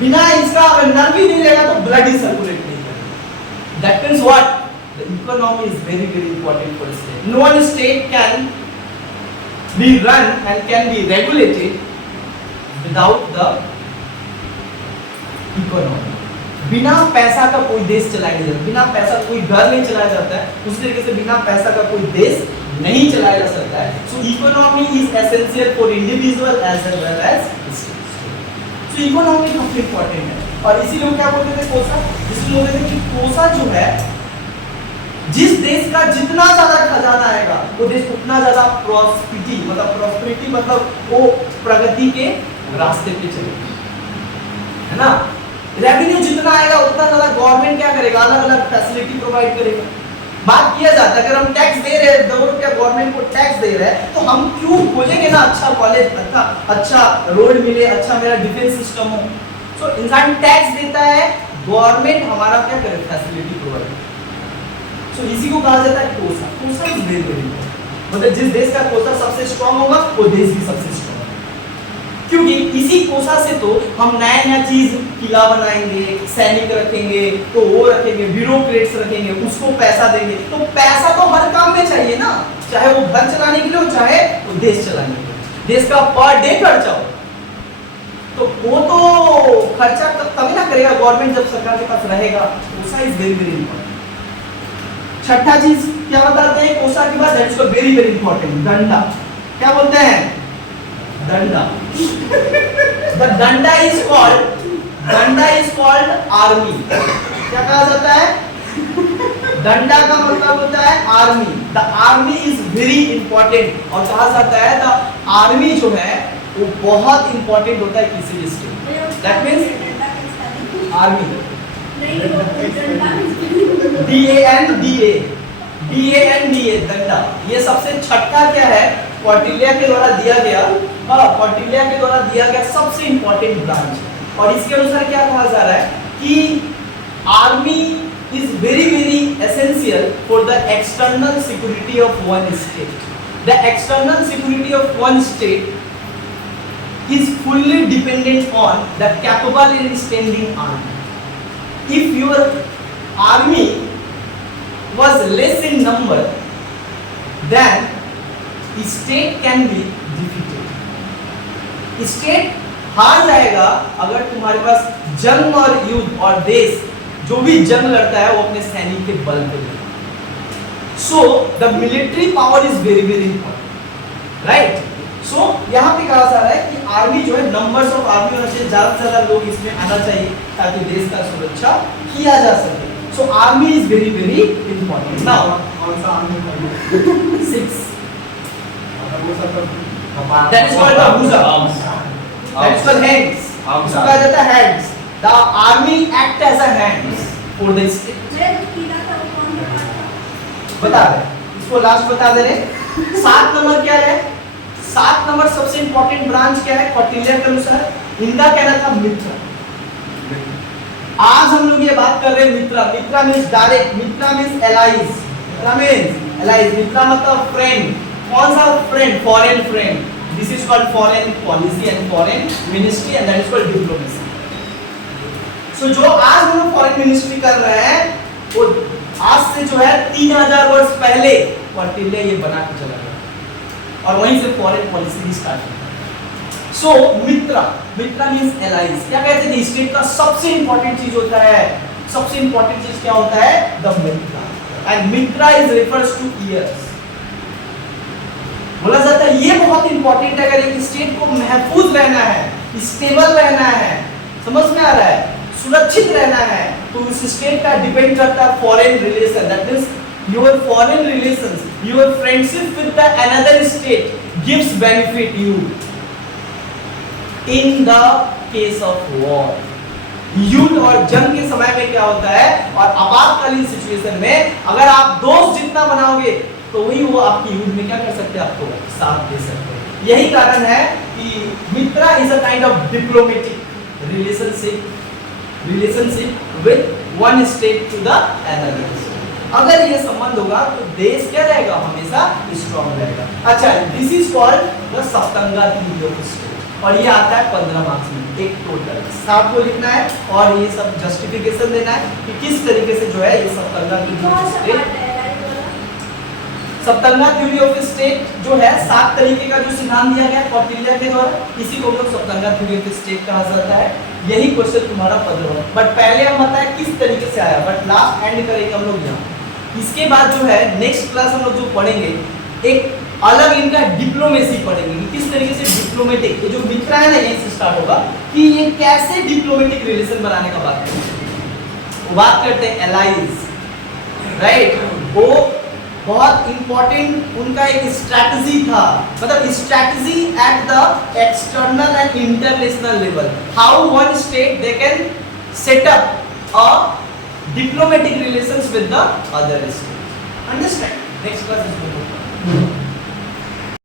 बिना इसका अगर नर्व ही नहीं रहेगा तो ब्लड ही सर्कुलेट नहीं करेगा। That means what? The economy is very very important for state. No one state can be run and can be regulated without the economy. बिना पैसा का कोई देश चलाया नहीं जाता, बिना पैसा कोई घर नहीं चलाया जाता है, उस तरीके से बिना पैसा का कोई देश नहीं चलाया जा सकता है। So economy is essential for individual as well as state. So economy काफी इंपॉर्टेंट है, और इसीलिए क्या बोलते थे कोसा? इसलिए बोलते थे कि कोसा जो है, जिस देश का जितना ज्यादा खजाना आएगा वो देश उतना ज्यादा प्रॉस्पेरिटी, मतलब वो प्रगति के रास्ते पे चलेगा, है ना। रेवेन्यू जितना आएगा उतना ज्यादा गवर्नमेंट क्या करेगा, अलग अलग फैसिलिटी प्रोवाइड करेगा। बात किया जाता है अगर हम टैक्स दे रहे हैं, 2 रुपया गवर्नमेंट को टैक्स दे रहे हैं, तो हम क्यों खोजेंगे ना अच्छा कॉलेज, अच्छा रोड मिले, अच्छा मेरा डिफेंस सिस्टम हो। सो इंसान टैक्स देता है, गवर्नमेंट हमारा क्या करे, फैसिलिटी प्रोवाइड। सो इसी को कहा जाता है कोसा। कोसा इज वेरी वेरी इंपॉर्टेंट, मतलब जिस देश का कोसा सबसे स्ट्रांग होगा वो देश भी सबसे स्ट्रांग होगा, क्योंकि इसी कोसा से तो हम नया नया चीज, किला बनाएंगे, सैनिक रखेंगे, तो वो रखेंगे, ब्यूरोक्रेट्स रखेंगे, उसको पैसा देंगे। तो पैसा तो हर काम में चाहिए ना, चाहे वो घर चलाने के लिए हो, चाहे वो देश चलाने के लिए। देश का पर डे खर्चा हो, तो वो तो खर्चा तभी ना करेगा गवर्नमेंट जब सरकार के पास रहेगा। कोसा इज वेरी वेरी इंपॉर्टेंट। छठा चीज क्या बताते हैं कोसा के बाद? That is very very important, डंडा। क्या बोलते हैं? डंडा। द डंडा इज कॉल्ड आर्मी। क्या कहा जाता है? डंडा का मतलब होता है army. The army is very important, और कहा जाता है द आर्मी जो है वो बहुत इंपॉर्टेंट होता है किसी भी state. That means army DANDA डंडा। ये सबसे छठा क्या है? कौटिल्य के द्वारा दिया गया, कौटिल्य के द्वारा दिया गया सबसे इंपॉर्टेंट ब्रांच। और इसके अनुसार क्या कहा जा रहा है कि army is very very essential for the external security of one state. The external security of one state is fully dependent on the capable and standing army. If your army was less in number, then the state can be defeated. State हार जाएगा अगर तुम्हारे पास जंग और युद्ध और देश जो भी जंग लड़ता है वो अपने सैनिक के बल पे लड़ता है। So the military power is very very important, right? सो यहाँ पे कहा जा रहा है कि आर्मी जो है, नंबर्स ऑफ आर्मी होना चाहिए, ज्यादा से ज्यादा लोग इसमें आना चाहिए ताकि देश का सुरक्षा किया जा सके। So army is very very important. Now कौन सा army? 6 that is called the bhuja, that is called hands. उसको कहा जाता है hands. The army act as a hands for the state. बता रहे इसको, लास्ट बता दे रहे। 7 नंबर क्या है? 7 नंबर सबसे इंपॉर्टेंट ब्रांच क्या है कौटिल्य के अनुसार? इनका कहना था मित्र। आज हम लोग ये बात कर रहे हैं मित्र। मित्र मींस डायरेक्ट, मित्र मींस एलाइज, मित्र मींस एलाइज। मित्र मतलब फ्रेंड। कौन सा friend? Foreign friend. This is called foreign policy and foreign ministry and that is called diplomacy. So जो आज हम लोग फॉरेन मिनिस्ट्री कर रहे हैं वो आज से जो है 3000 वर्ष पहले कौटिल्य ये बना के चला गया और वहीं से फॉरेन पॉलिसी स्टार्ट हुई। सो मित्रा मीन्स एलाइज। क्या कहते हैं स्टेट का सबसे इंपॉर्टेंट चीज होता है, सबसे इंपॉर्टेंट चीज क्या होता है, the Mitra. And Mitra is refers two years. बोला जाता है ये बहुत इंपॉर्टेंट है, अगर एक स्टेट को महफूज रहना है, स्टेबल रहना है, समझ में आ रहा है, सुरक्षित रहना है, तो उस स्टेट का डिपेंड करता है foreign relation. That means your foreign relations, your friendship with the another state gives benefit you in the case of war. युद्ध और जंग के समय में क्या होता है, और आपातकालीन सिचुएशन में अगर आप दोस्त जितना बनाओगे तो वही वो आपकी युद्ध में क्या कर सकते हैं, आपको साथ दे सकते हैं। यही कारण है कि मित्रा is a kind of diplomatic relationship with one state to the another. अगर ये संबंध होगा तो देश क्या रहेगा, हमेशा स्ट्रांग रहेगा। अच्छा, this is called the saptanga theory of state, और ये आता है 15 मार्क्स में, एक टोटल 7 को लिखना है और ये सब जस्टिफिकेशन देना है कि किस तरीके से जो है ये saptanga theory of state, saptanga theory of state जो है 7 तरीके का जो सिद्धांत दिया गया कौटिल्य के द्वारा, इसी को हम लोग सप्तंगा थ्योरी ऑफ स्टेट कहा जाता है। यही क्वेश्चन तुम्हारा 15, बट पहले हम बताएं किस तरीके से आया, बट लास्ट एंड करेंगे हम लोग यहाँ। इसके बाद जो है नेक्स्ट क्लास हम लोग जो पढ़ेंगे एक अलग इनका डिप्लोमेसी पढ़ेंगे कि किस तरीके से डिप्लोमेटिक, ये जो मित्रा है ना यहीं से स्टार्ट होगा कि ये कैसे डिप्लोमेटिक रिलेशन बनाने का बात करते हैं। वो बात करते हैं एलाइज, राइट। वो बहुत इंपॉर्टेंट उनका एक स्ट्रैटेजी था, मतलब strategy at the external and international level, how one state they can set up a diplomatic relations with the other state. Understand? Next class is going to